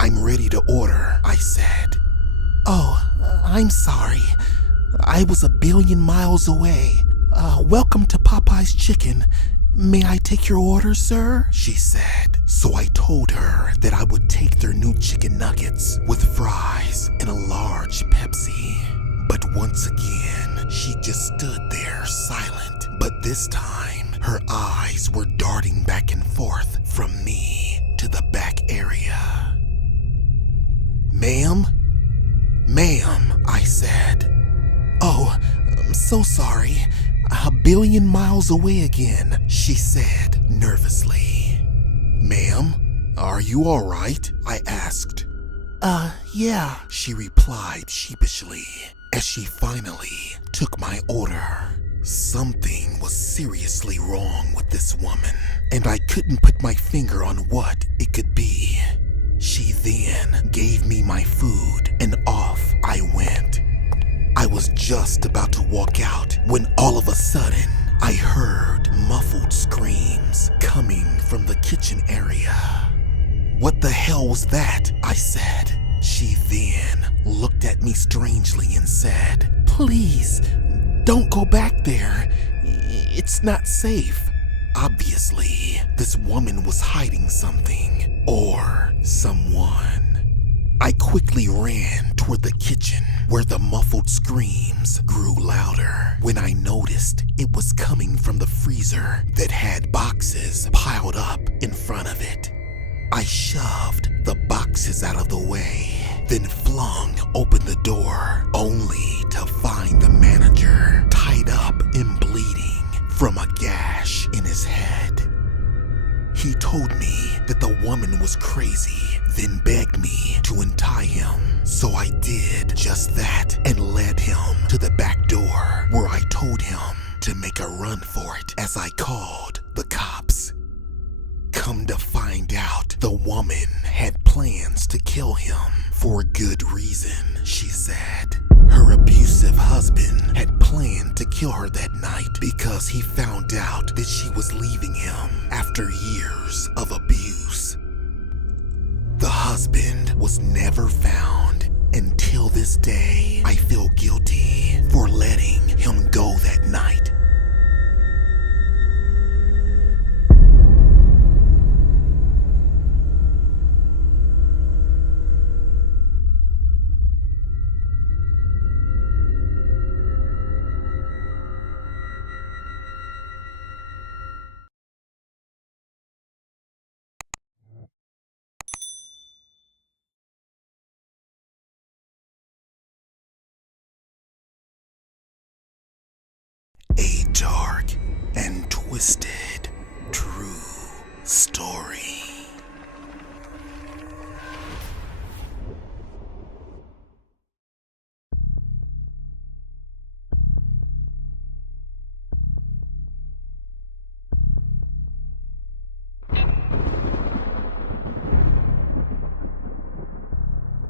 I'm ready to order," I said. "Oh, I'm sorry. I was a billion miles away. Welcome to POPEYES Chicken. May I take your order, sir?" she said. So I told her that I would take their new chicken nuggets with fries and a large Pepsi. But once again, she just stood there silent. But this time, her eyes were darting back and forth from me to the back area. "Ma'am? Ma'am," I said. "Oh, I'm so sorry. A billion miles away again," she said nervously. "Ma'am, are you all right?" I asked. Yeah," she replied sheepishly as she finally took my order. Something was seriously wrong with this woman, and I couldn't put my finger on what it could be. She then gave me my food, and off I went. I was just about to walk out when all of a sudden, I heard muffled screams coming from the kitchen area. "What the hell was that?" I said. She then looked at me strangely and said, "Please, don't go back there. It's not safe." Obviously, this woman was hiding something or someone. I quickly ran toward the kitchen where the muffled screams grew louder when I noticed it was coming from the freezer that had boxes piled up in front of it. I shoved the boxes out of the way, then flung open the door only to find the manager tied up and bleeding from a gash in his head. He told me that the woman was crazy, then begged me to untie him. So I did just that and led him to the back door, where I told him to make a run for it as I called the cops. Come to find out, the woman had plans to kill him for a good reason, she said. Her abusive husband had planned to kill her that night because he found out that she was leaving him after years of abuse. The husband was never found. Until this day, I feel guilty for letting him go that night. A dark and twisted true story.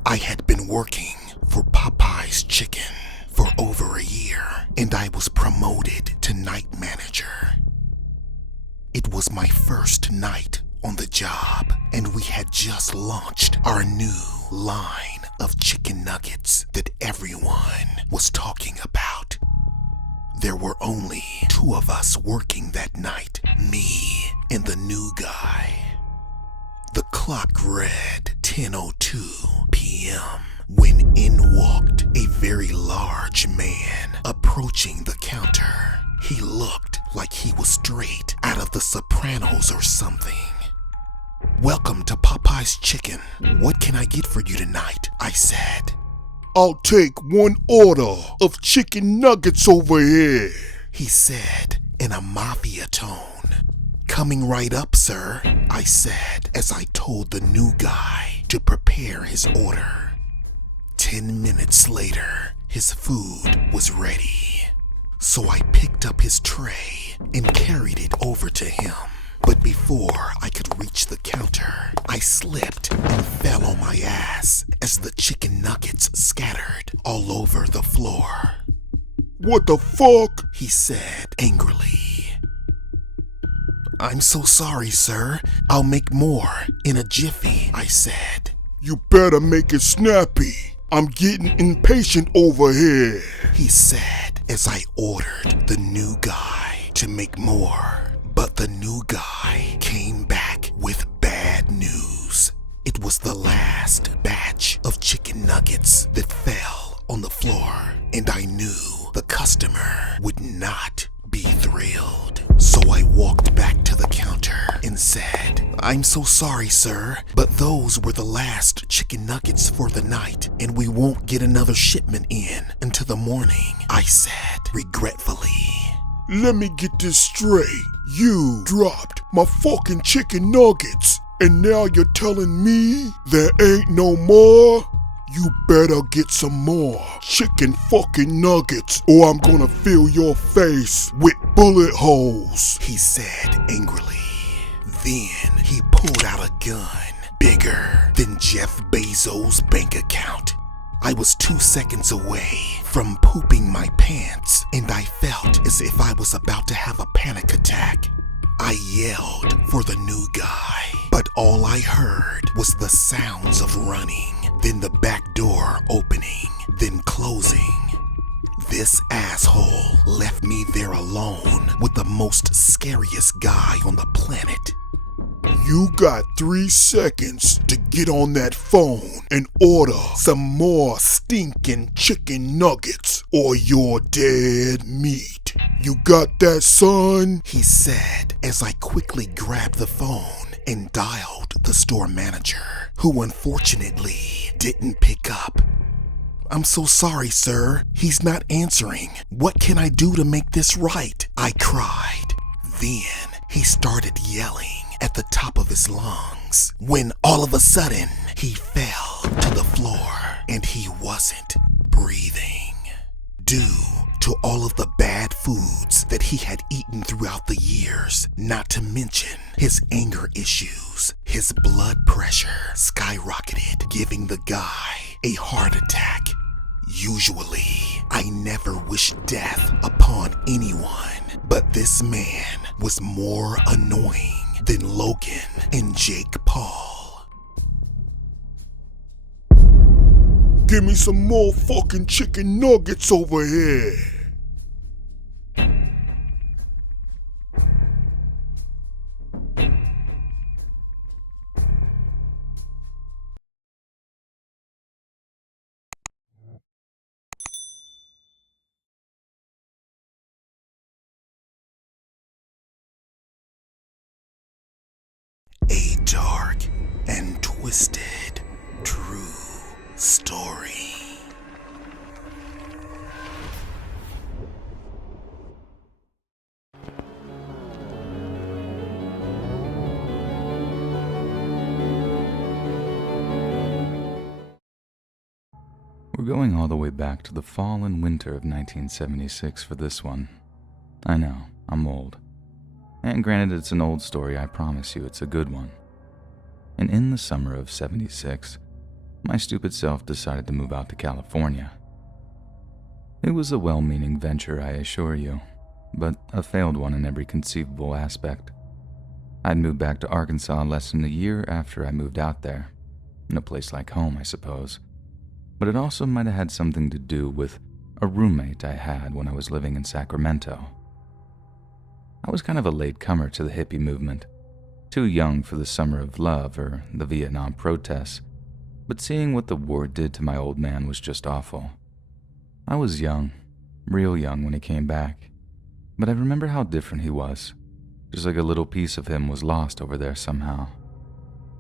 I had been working for POPEYES Chicken for over a year, and I was promoted to night manager. It was my first night on the job, and we had just launched our new line of chicken nuggets that everyone was talking about. There were only 2 of us working that night, me and the new guy. The clock read 10:02 p.m. when in walked a very large man approaching the counter. He looked like he was straight out of The Sopranos or something. "Welcome to POPEYES Chicken. What can I get for you tonight?" I said. "I'll take 1 order of chicken nuggets over here," he said in a mafia tone. "Coming right up, sir," I said as I told the new guy to prepare his order. 10 minutes later, his food was ready. So I picked up his tray and carried it over to him. But before I could reach the counter, I slipped and fell on my ass as the chicken nuggets scattered all over the floor. "What the fuck?" he said angrily. "I'm so sorry, sir. I'll make more in a jiffy," I said. "You better make it snappy. I'm getting impatient over here," he said as I ordered the new guy to make more. But the new guy came back with bad news. It was the last batch of chicken nuggets that fell on the floor, and I knew the customer would not be thrilled. So I walked back to the counter and said, "I'm so sorry, sir, but those were the last chicken nuggets for the night, and we won't get another shipment in until the morning," I said regretfully. "Let me get this straight. You dropped my fucking chicken nuggets, and now you're telling me there ain't no more? You better get some more chicken fucking nuggets, or I'm gonna fill your face with bullet holes," he said angrily. Then he pulled out a gun bigger than Jeff Bezos' bank account. I was 2 seconds away from pooping my pants, and I felt as if I was about to have a panic attack. I yelled for the new guy, but all I heard was the sounds of running, then the back door opening, then closing. This asshole left me there alone with the most scariest guy on the planet. "You got 3 seconds to get on that phone and order some more stinking chicken nuggets, or you're dead meat. You got that, son?" he said as I quickly grabbed the phone and dialed the store manager, who unfortunately didn't pick up. I'm so sorry, sir. He's not answering. What can I do to make this right? I cried. Then he started yelling at the top of his lungs when all of a sudden he fell to the floor and he wasn't breathing. Due to all of the bad foods that he had eaten throughout the years, not to mention his anger issues, his blood pressure skyrocketed, giving the guy a heart attack. Usually, I never wish death upon anyone, but this man was more annoying than Logan and Jake Paul. Give me some more fucking chicken nuggets over here. A dark and twisted true story. We're going all the way back to the fall and winter of 1976 for this one. I know, I'm old. And granted it's an old story, I promise you it's a good one. And in the summer of '76, my stupid self decided to move out to California. It was a well-meaning venture, I assure you, but a failed one in every conceivable aspect. I'd moved back to Arkansas less than a year after I moved out there. No place like home, I suppose. But it also might have had something to do with a roommate I had when I was living in Sacramento. I was kind of a latecomer to the hippie movement, too young for the Summer of Love or the Vietnam protests, but seeing what the war did to my old man was just awful. I was young, real young when he came back, but I remember how different he was, just like a little piece of him was lost over there somehow.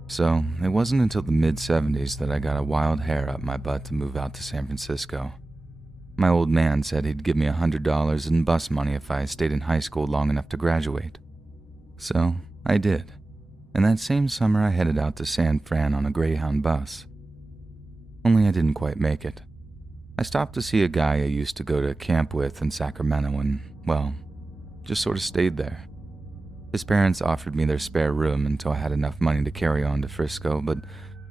So, it wasn't until the mid-70s that I got a wild hair up my butt to move out to San Francisco. My old man said he'd give me $100 in bus money if I stayed in high school long enough to graduate. So, I did. And that same summer I headed out to San Fran on a Greyhound bus. Only I didn't quite make it. I stopped to see a guy I used to go to camp with in Sacramento and, well, just sort of stayed there. His parents offered me their spare room until I had enough money to carry on to Frisco, but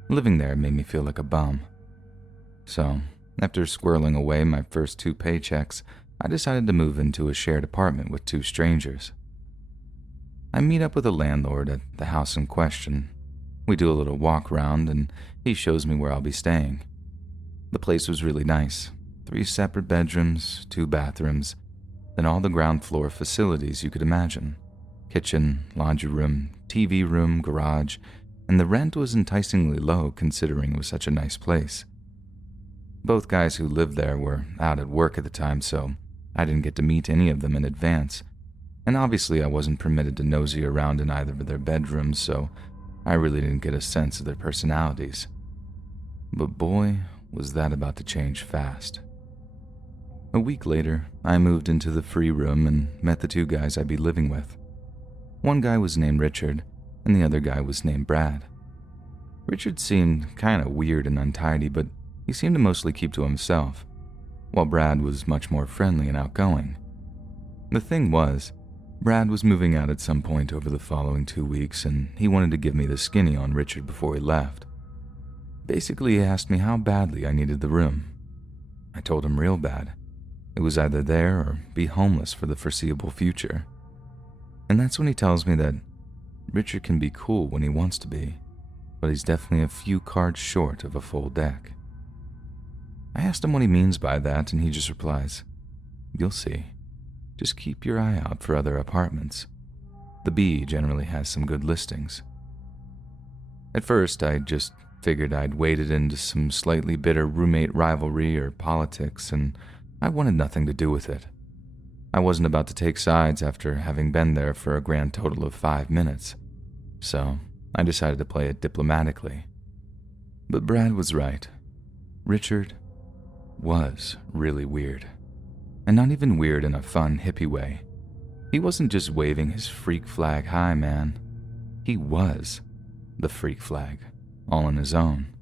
living there made me feel like a bum. So, after squirreling away my first 2 paychecks, I decided to move into a shared apartment with 2 strangers. I meet up with a landlord at the house in question. We do a little walk around and he shows me where I'll be staying. The place was really nice. 3 separate bedrooms, 2 bathrooms, then all the ground floor facilities you could imagine. Kitchen, laundry room, TV room, garage, and the rent was enticingly low considering it was such a nice place. Both guys who lived there were out at work at the time, so I didn't get to meet any of them in advance, and obviously I wasn't permitted to nosy around in either of their bedrooms, so I really didn't get a sense of their personalities. But boy, was that about to change fast. A week later, I moved into the free room and met the 2 guys I'd be living with. One guy was named Richard, and the other guy was named Brad. Richard seemed kinda weird and untidy, but he seemed to mostly keep to himself, while Brad was much more friendly and outgoing. The thing was, Brad was moving out at some point over the following 2 weeks, and he wanted to give me the skinny on Richard before he left. Basically, he asked me how badly I needed the room. I told him real bad. It was either there or be homeless for the foreseeable future. And that's when he tells me that Richard can be cool when he wants to be, but he's definitely a few cards short of a full deck. I asked him what he means by that, and he just replies, "You'll see. Just keep your eye out for other apartments. The Bee generally has some good listings." At first, I just figured I'd waded into some slightly bitter roommate rivalry or politics, and I wanted nothing to do with it. I wasn't about to take sides after having been there for a grand total of 5 minutes, so I decided to play it diplomatically. But Brad was right. Richard was really weird. And not even weird in a fun, hippie way. He wasn't just waving his freak flag high, man. He was the freak flag, all on his own.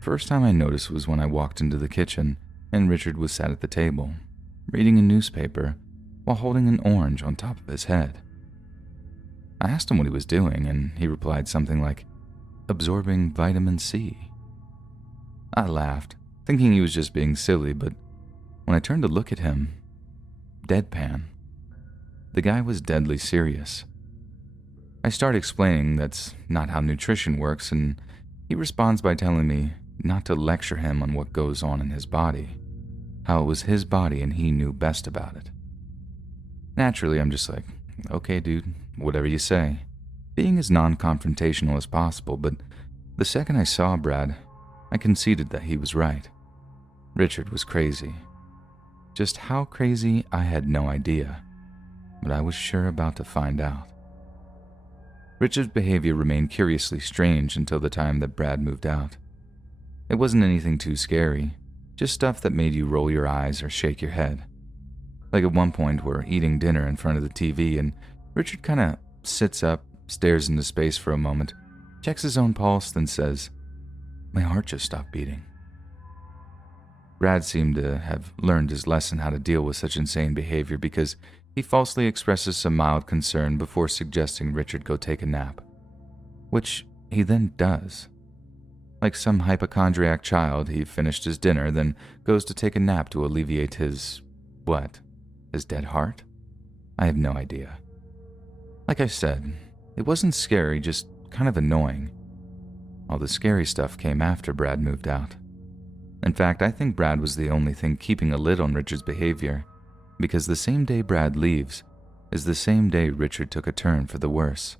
First time I noticed was when I walked into the kitchen and Richard was sat at the table, reading a newspaper while holding an orange on top of his head. I asked him what he was doing, and he replied something like, absorbing vitamin C. I laughed, thinking he was just being silly, but when I turned to look at him, deadpan. The guy was deadly serious. I start explaining that's not how nutrition works, and he responds by telling me not to lecture him on what goes on in his body, how it was his body and he knew best about it. Naturally, I'm just like, okay, dude, whatever you say, being as non-confrontational as possible, but the second I saw Brad, I conceded that he was right. Richard was crazy. Just how crazy, I had no idea, but I was sure about to find out. Richard's behavior remained curiously strange until the time that Brad moved out. It wasn't anything too scary, just stuff that made you roll your eyes or shake your head. Like at one point, we're eating dinner in front of the TV, and Richard kind of sits up, stares into space for a moment, checks his own pulse, then says, "My heart just stopped beating." Brad seemed to have learned his lesson how to deal with such insane behavior because he falsely expresses some mild concern before suggesting Richard go take a nap, which he then does. Like some hypochondriac child, he finished his dinner, then goes to take a nap to alleviate his, what, his dead heart? I have no idea. Like I said, it wasn't scary, just kind of annoying. All the scary stuff came after Brad moved out. In fact, I think Brad was the only thing keeping a lid on Richard's behavior, because the same day Brad leaves is the same day Richard took a turn for the worse.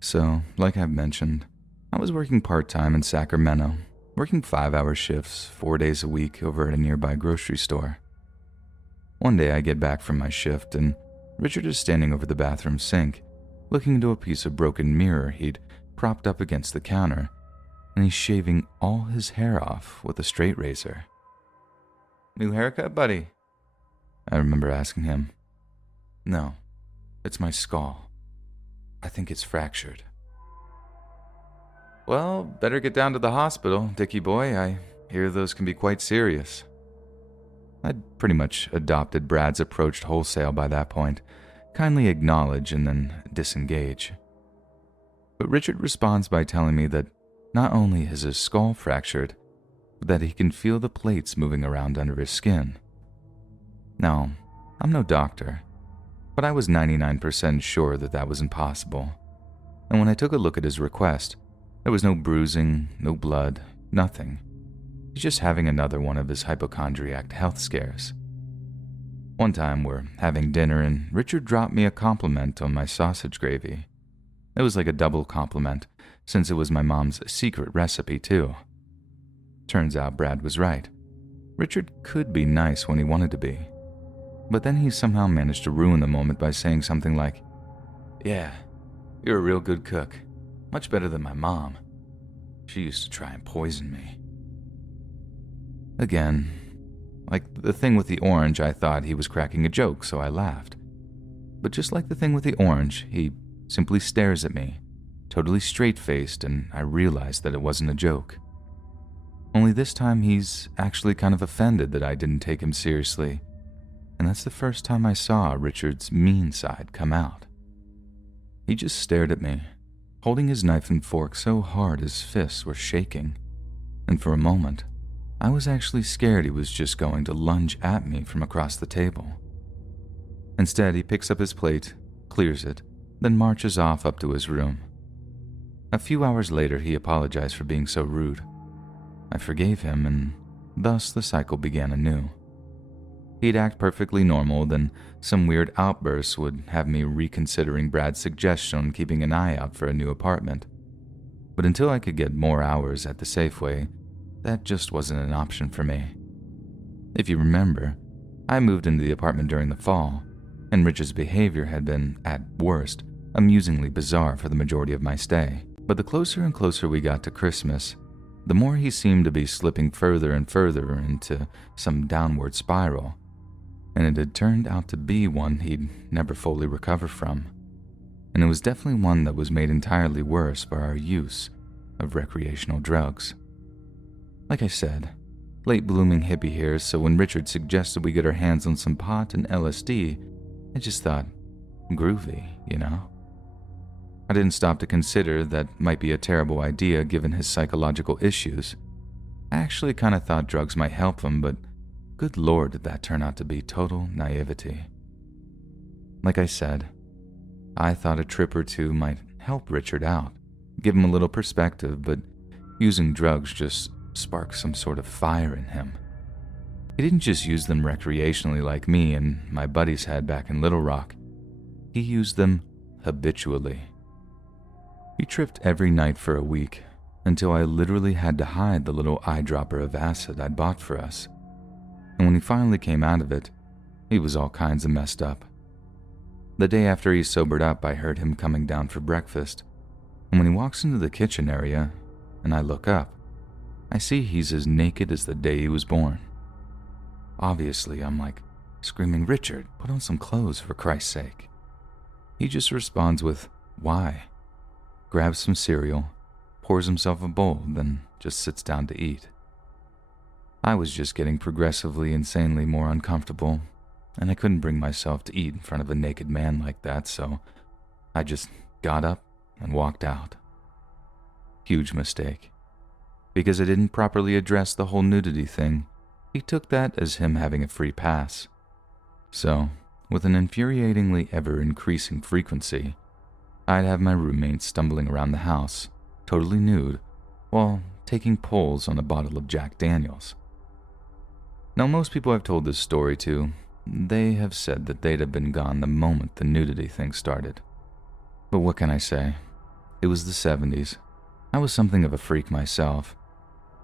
So, like I've mentioned, I was working part-time in Sacramento, working 5-hour shifts, 4 days a week over at a nearby grocery store. One day I get back from my shift and Richard is standing over the bathroom sink, looking into a piece of broken mirror he'd propped up against the counter, and he's shaving all his hair off with a straight razor. "New haircut, buddy?" I remember asking him. "No, it's my skull. I think it's fractured." "Well, better get down to the hospital, Dickie boy. I hear those can be quite serious." I'd pretty much adopted Brad's approach wholesale by that point, kindly acknowledge and then disengage. But Richard responds by telling me that not only is his skull fractured, but that he can feel the plates moving around under his skin. Now, I'm no doctor, but I was 99% sure that that was impossible. And when I took a look at his request, there was no bruising, no blood, nothing. He's just having another one of his hypochondriac health scares. One time we're having dinner and Richard dropped me a compliment on my sausage gravy. It was like a double compliment, since it was my mom's secret recipe too. Turns out Brad was right. Richard could be nice when he wanted to be. But then he somehow managed to ruin the moment by saying something like, "Yeah, you're a real good cook. Much better than my mom. She used to try and poison me." Again, like the thing with the orange, I thought he was cracking a joke, so I laughed. But just like the thing with the orange, he simply stares at me, totally straight-faced, and I realized that it wasn't a joke. Only this time he's actually kind of offended that I didn't take him seriously, and that's the first time I saw Richard's mean side come out. He just stared at me, holding his knife and fork so hard his fists were shaking, and for a moment, I was actually scared he was just going to lunge at me from across the table. Instead, he picks up his plate, clears it, then marches off up to his room. A few hours later, he apologized for being so rude. I forgave him, and thus the cycle began anew. He'd act perfectly normal, then some weird outbursts would have me reconsidering Brad's suggestion on keeping an eye out for a new apartment. But until I could get more hours at the Safeway, that just wasn't an option for me. If you remember, I moved into the apartment during the fall, and Richard's behavior had been, at worst, amusingly bizarre for the majority of my stay. But the closer and closer we got to Christmas, the more he seemed to be slipping further and further into some downward spiral, and it had turned out to be one he'd never fully recover from. And it was definitely one that was made entirely worse by our use of recreational drugs. Like I said, late blooming hippie here, so when Richard suggested we get our hands on some pot and LSD, I just thought, groovy, you know? I didn't stop to consider that might be a terrible idea given his psychological issues. I actually kind of thought drugs might help him, but good lord did that turn out to be total naivety. Like I said, I thought a trip or two might help Richard out, give him a little perspective, but using drugs just sparked some sort of fire in him. He didn't just use them recreationally like me and my buddies had back in Little Rock. He used them habitually. He tripped every night for a week, until I literally had to hide the little eyedropper of acid I'd bought for us. And when he finally came out of it, he was all kinds of messed up. The day after he sobered up, I heard him coming down for breakfast, and when he walks into the kitchen area, and I look up, I see he's as naked as the day he was born. Obviously, I'm like, screaming, "Richard, put on some clothes for Christ's sake." He just responds with, "Why?" Grabs some cereal, pours himself a bowl, then just sits down to eat. I was just getting progressively insanely more uncomfortable, and I couldn't bring myself to eat in front of a naked man like that, so I just got up and walked out. Huge mistake. Because I didn't properly address the whole nudity thing, he took that as him having a free pass. So, with an infuriatingly ever-increasing frequency, I'd have my roommates stumbling around the house, totally nude, while taking pulls on a bottle of Jack Daniels. Now, most people I've told this story to, they have said that they'd have been gone the moment the nudity thing started. But what can I say? It was the 70s. I was something of a freak myself,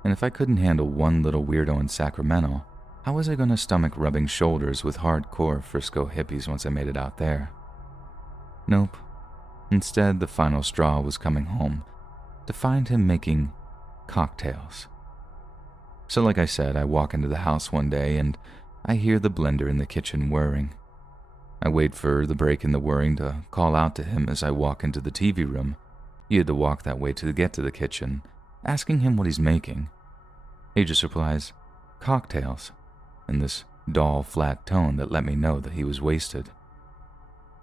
and if I couldn't handle one little weirdo in Sacramento, how was I going to stomach rubbing shoulders with hardcore Frisco hippies once I made it out there? Nope. Instead, the final straw was coming home to find him making cocktails. So like I said, I walk into the house one day and I hear the blender in the kitchen whirring. I wait for the break in the whirring to call out to him as I walk into the TV room. He had to walk that way to get to the kitchen, asking him what he's making. He just replies, "Cocktails," in this dull, flat tone that let me know that he was wasted.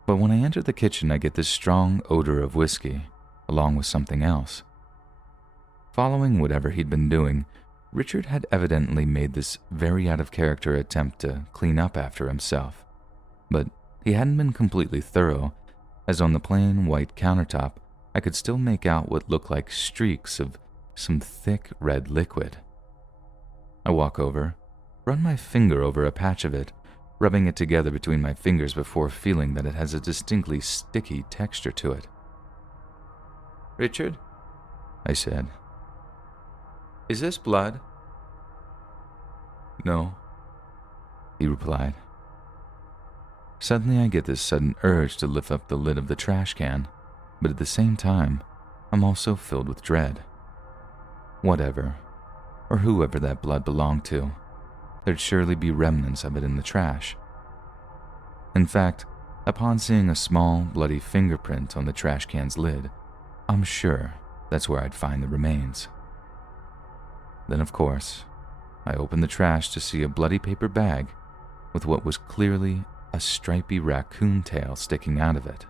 But when I enter the kitchen, I get this strong odor of whiskey, along with something else. Following whatever he'd been doing, Richard had evidently made this very out-of-character attempt to clean up after himself. But he hadn't been completely thorough, as on the plain white countertop, I could still make out what looked like streaks of some thick red liquid. I walk over, run my finger over a patch of it, rubbing it together between my fingers before feeling that it has a distinctly sticky texture to it. "Richard," I said, "is this blood?" "No," he replied. Suddenly I get this sudden urge to lift up the lid of the trash can, but at the same time, I'm also filled with dread. Whatever, or whoever that blood belonged to, there'd surely be remnants of it in the trash. In fact, upon seeing a small, bloody fingerprint on the trash can's lid, I'm sure that's where I'd find the remains. Then, of course, I opened the trash to see a bloody paper bag with what was clearly a stripy raccoon tail sticking out of it.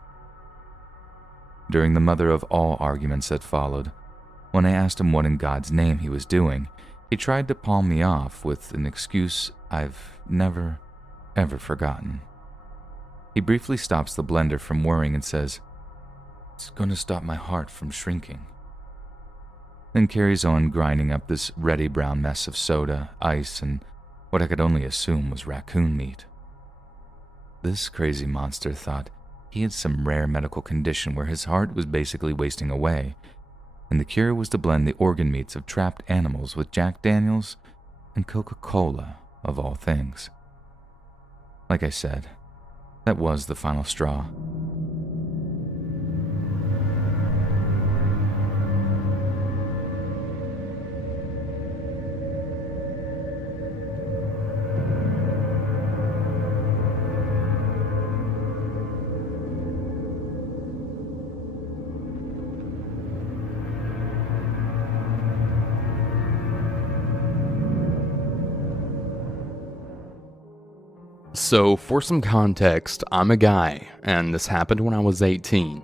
During the mother of all arguments that followed, when I asked him what in God's name he was doing, he tried to palm me off with an excuse I've never, ever forgotten. He briefly stops the blender from whirring and says, "It's going to stop my heart from shrinking." Then carries on grinding up this reddy brown mess of soda, ice, and what I could only assume was raccoon meat. This crazy monster thought he had some rare medical condition where his heart was basically wasting away, and the cure was to blend the organ meats of trapped animals with Jack Daniels and Coca-Cola, of all things. Like I said, that was the final straw. So for some context, I'm a guy, and this happened when I was 18.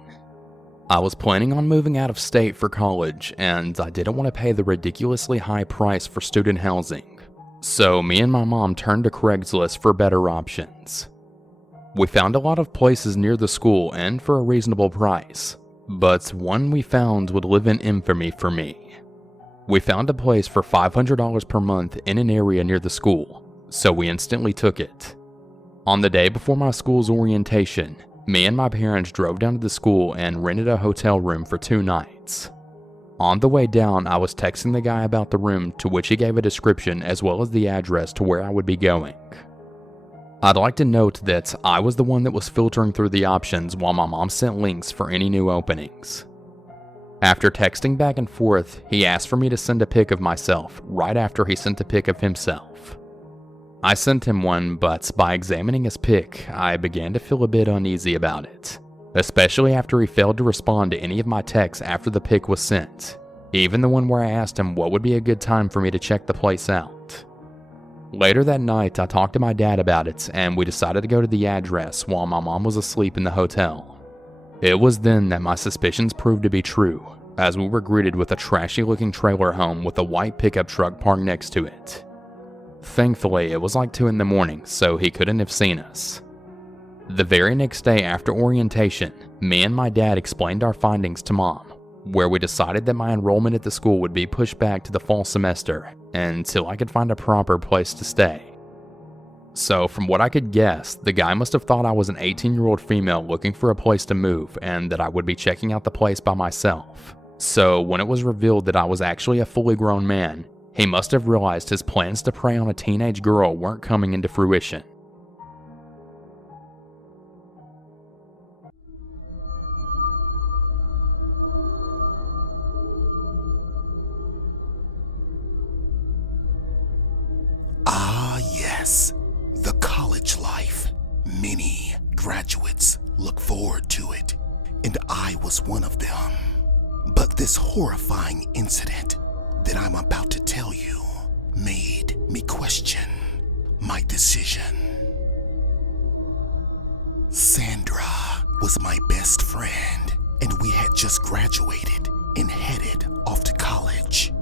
I was planning on moving out of state for college, and I didn't want to pay the ridiculously high price for student housing. So me and my mom turned to Craigslist for better options. We found a lot of places near the school and for a reasonable price, but one we found would live in infamy for me. We found a place for $500 per month in an area near the school, so we instantly took it. On the day before my school's orientation, me and my parents drove down to the school and rented a hotel room for 2 nights. On the way down, I was texting the guy about the room, to which he gave a description as well as the address to where I would be going. I'd like to note that I was the one that was filtering through the options while my mom sent links for any new openings. After texting back and forth, he asked for me to send a pic of myself right after he sent a pic of himself. I sent him one, but by examining his pic, I began to feel a bit uneasy about it, especially after he failed to respond to any of my texts after the pic was sent, even the one where I asked him what would be a good time for me to check the place out. Later that night, I talked to my dad about it, and we decided to go to the address while my mom was asleep in the hotel. It was then that my suspicions proved to be true, as we were greeted with a trashy-looking trailer home with a white pickup truck parked next to it. Thankfully, it was like 2 in the morning, so he couldn't have seen us. The very next day after orientation, me and my dad explained our findings to Mom, where we decided that my enrollment at the school would be pushed back to the fall semester until I could find a proper place to stay. So from what I could guess, the guy must have thought I was an 18-year-old female looking for a place to move and that I would be checking out the place by myself. So when it was revealed that I was actually a fully grown man, he must have realized his plans to prey on a teenage girl weren't coming into fruition. Ah, yes, the college life. Many graduates look forward to it, and I was one of them. But this horrifying incident that I'm about to tell you made me question my decision. Sandra was my best friend, and we had just graduated and headed off to college.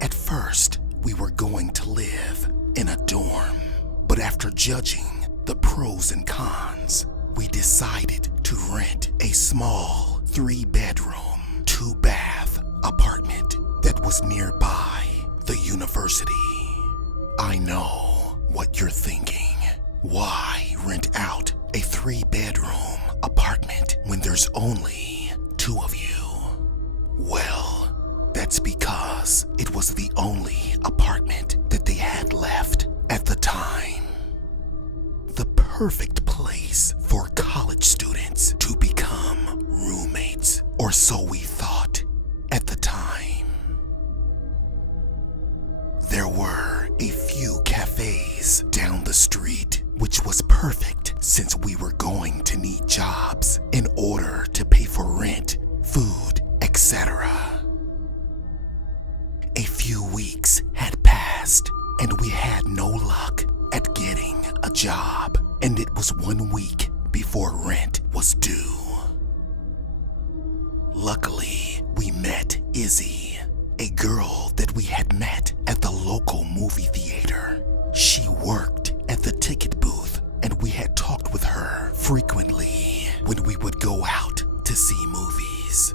At first, we were going to live in a dorm, but after judging the pros and cons, we decided to rent a small 3-bedroom, 2-bath apartment that was nearby the university. I know what you're thinking. Why rent out a 3-bedroom apartment when there's only 2 of you? Well, that's because it was the only apartment that they had left at the time. The perfect place for college students to become roommates, or so we thought at the time. There were a few cafes down the street, which was perfect since we were going to need jobs in order to pay for rent, food, etc. A few weeks had passed, and we had no luck at getting a job, and it was 1 week before rent was due. Luckily, we met Izzy, a girl that we had met at the local movie theater. She worked at the ticket booth, and we had talked with her frequently when we would go out to see movies.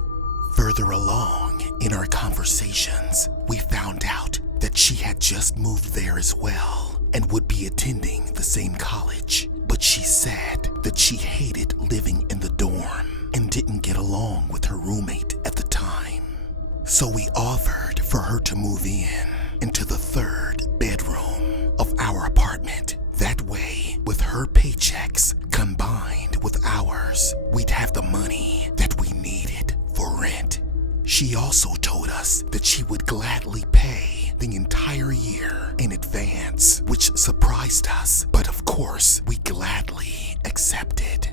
Further along in our conversations, we found out that she had just moved there as well and would be attending the same college, but she said that she hated living in the dorm and didn't get along with her roommate at the time. So we offered for her to move into the 3rd bedroom of our apartment. That way, with her paychecks combined with ours, we'd have the money that we needed for rent. She also told us that she would gladly pay the entire year in advance, which surprised us, but of course, we gladly accepted.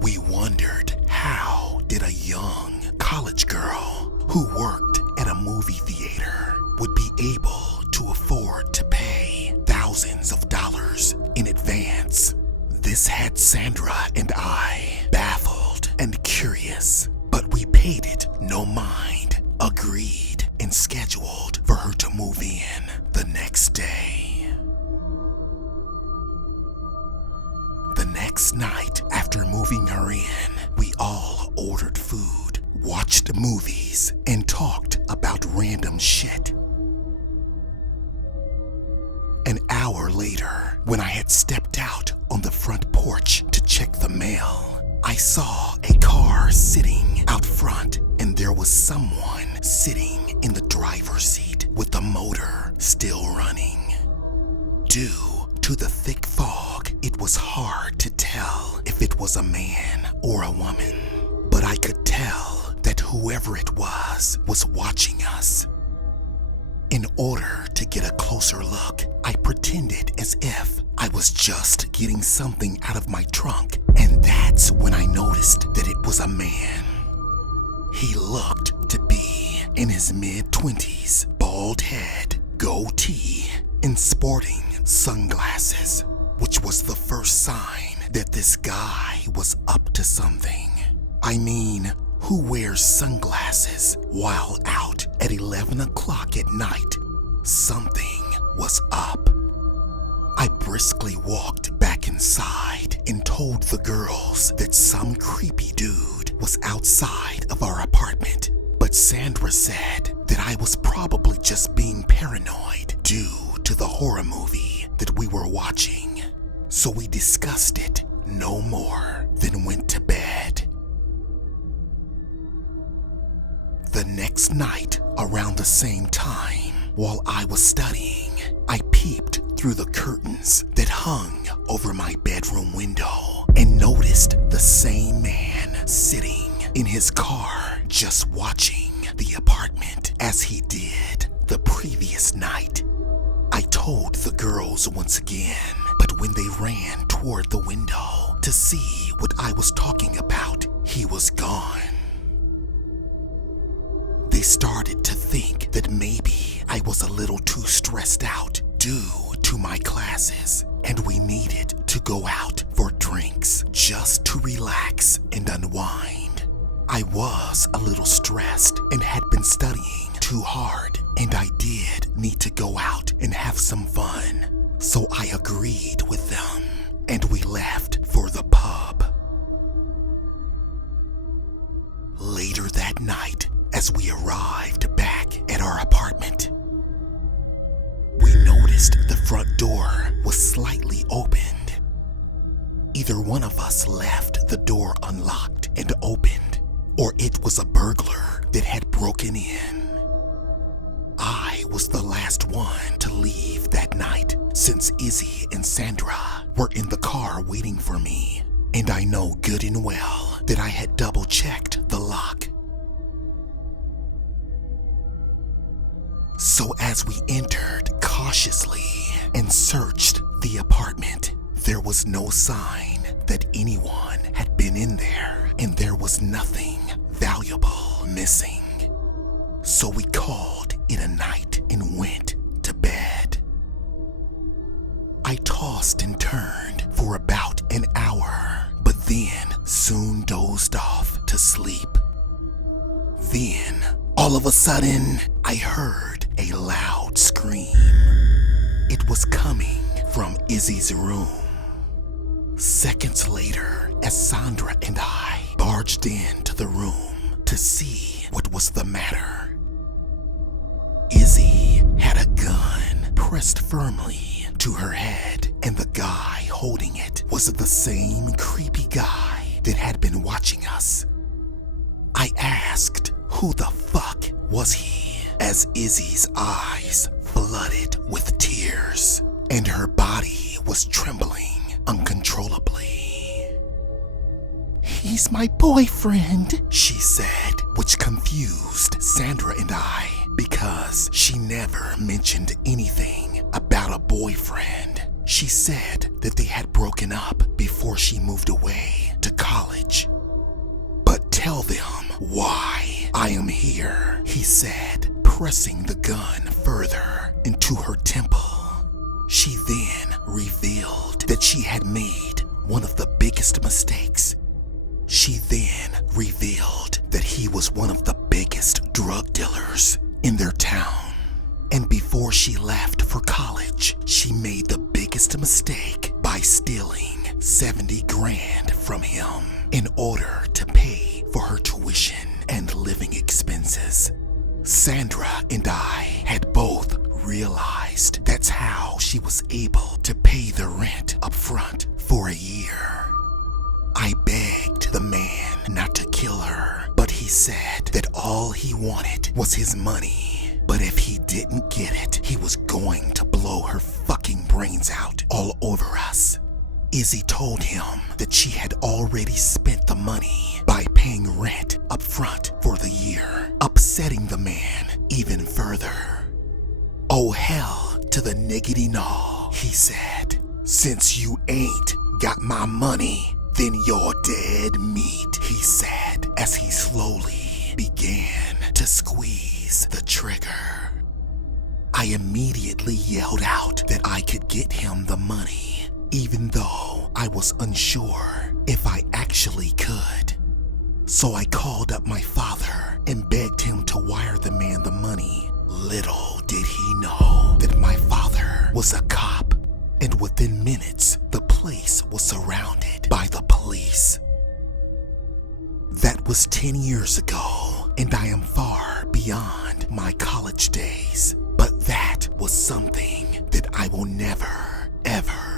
We wondered, how did a young college girl who worked at a movie theater would be able to afford to pay thousands thousands of dollars in advance. This had Sandra and I baffled and curious, but we paid it no mind, agreed, and scheduled for her to move in the next day. The next night after moving her in, we all ordered food, watched movies, and talked about random shit. An hour later, when I had stepped out on the front porch to check the mail, I saw a car sitting out front, and there was someone sitting in the driver's seat with the motor still running. Due to the thick fog, it was hard to tell if it was a man or a woman, but I could tell that whoever it was watching us. In order to get a closer look, I pretended as if I was just getting something out of my trunk, and that's when I noticed that it was a man. He looked to be in his mid-20s, bald head, goatee, and sporting sunglasses, which was the first sign that this guy was up to something. I mean, who wears sunglasses while out at 11 o'clock at night? Something was up. I briskly walked back inside and told the girls that some creepy dude was outside of our apartment, but Sandra said that I was probably just being paranoid due to the horror movie that we were watching. So we discussed it no more, then went to bed. The next night, around the same time, while I was studying, I peeped through the curtains that hung over my bedroom window and noticed the same man sitting in his car just watching the apartment as he did the previous night. I told the girls once again, but when they ran toward the window to see what I was talking about, he was gone. They started to think that maybe I was a little too stressed out due to my classes, and we needed to go out for drinks just to relax and unwind. I was a little stressed and had been studying too hard, and I did need to go out and have some fun, so I agreed with them, and we left for the pub. Later that night, as we arrived back at our apartment, we noticed the front door was slightly opened. Either one of us left the door unlocked and opened, or it was a burglar that had broken in. I was the last one to leave that night since Izzy and Sandra were in the car waiting for me, and I know good and well that I had double-checked the lock. So as we entered cautiously and searched the apartment, there was no sign that anyone had been in there, and there was nothing valuable missing. So we called it a night and went to bed. I tossed and turned for about an hour, but then soon dozed off to sleep. Then, all of a sudden, I heard a loud scream. It was coming from Izzy's room. Seconds later, as Sandra and I barged into the room to see what was the matter, Izzy had a gun pressed firmly to her head, and the guy holding it was the same creepy guy that had been watching us. I asked who the fuck was he, as Izzy's eyes flooded with tears and her body was trembling uncontrollably. "He's my boyfriend," she said, which confused Sandra and I because she never mentioned anything about a boyfriend. She said that they had broken up before she moved away to college. "But tell them why I am here," he said, pressing the gun further into her temple. She then revealed that she had made one of the biggest mistakes. She then revealed that he was one of the biggest drug dealers in their town. And before she left for college, she made the biggest mistake by stealing 70 grand from him in order to pay for her tuition and living expenses. Sandra and I had both realized that's how she was able to pay the rent up front for a year. I begged the man not to kill her, but he said that all he wanted was his money. But if he didn't get it, he was going to blow her fucking brains out all over us. Izzy told him that she had already spent the money by paying rent up front for the year, upsetting the man even further. "Oh hell to the niggity gnaw," he said. "Since you ain't got my money, then you're dead meat," he said as he slowly began to squeeze the trigger. I immediately yelled out that I could get him the money, even though I was unsure if I actually could. So I called up my father and begged him to wire the man the money. Little did he know that my father was a cop, and within minutes, the place was surrounded by the police. That was 10 years ago, and I am far beyond my college days, but that was something that I will never, ever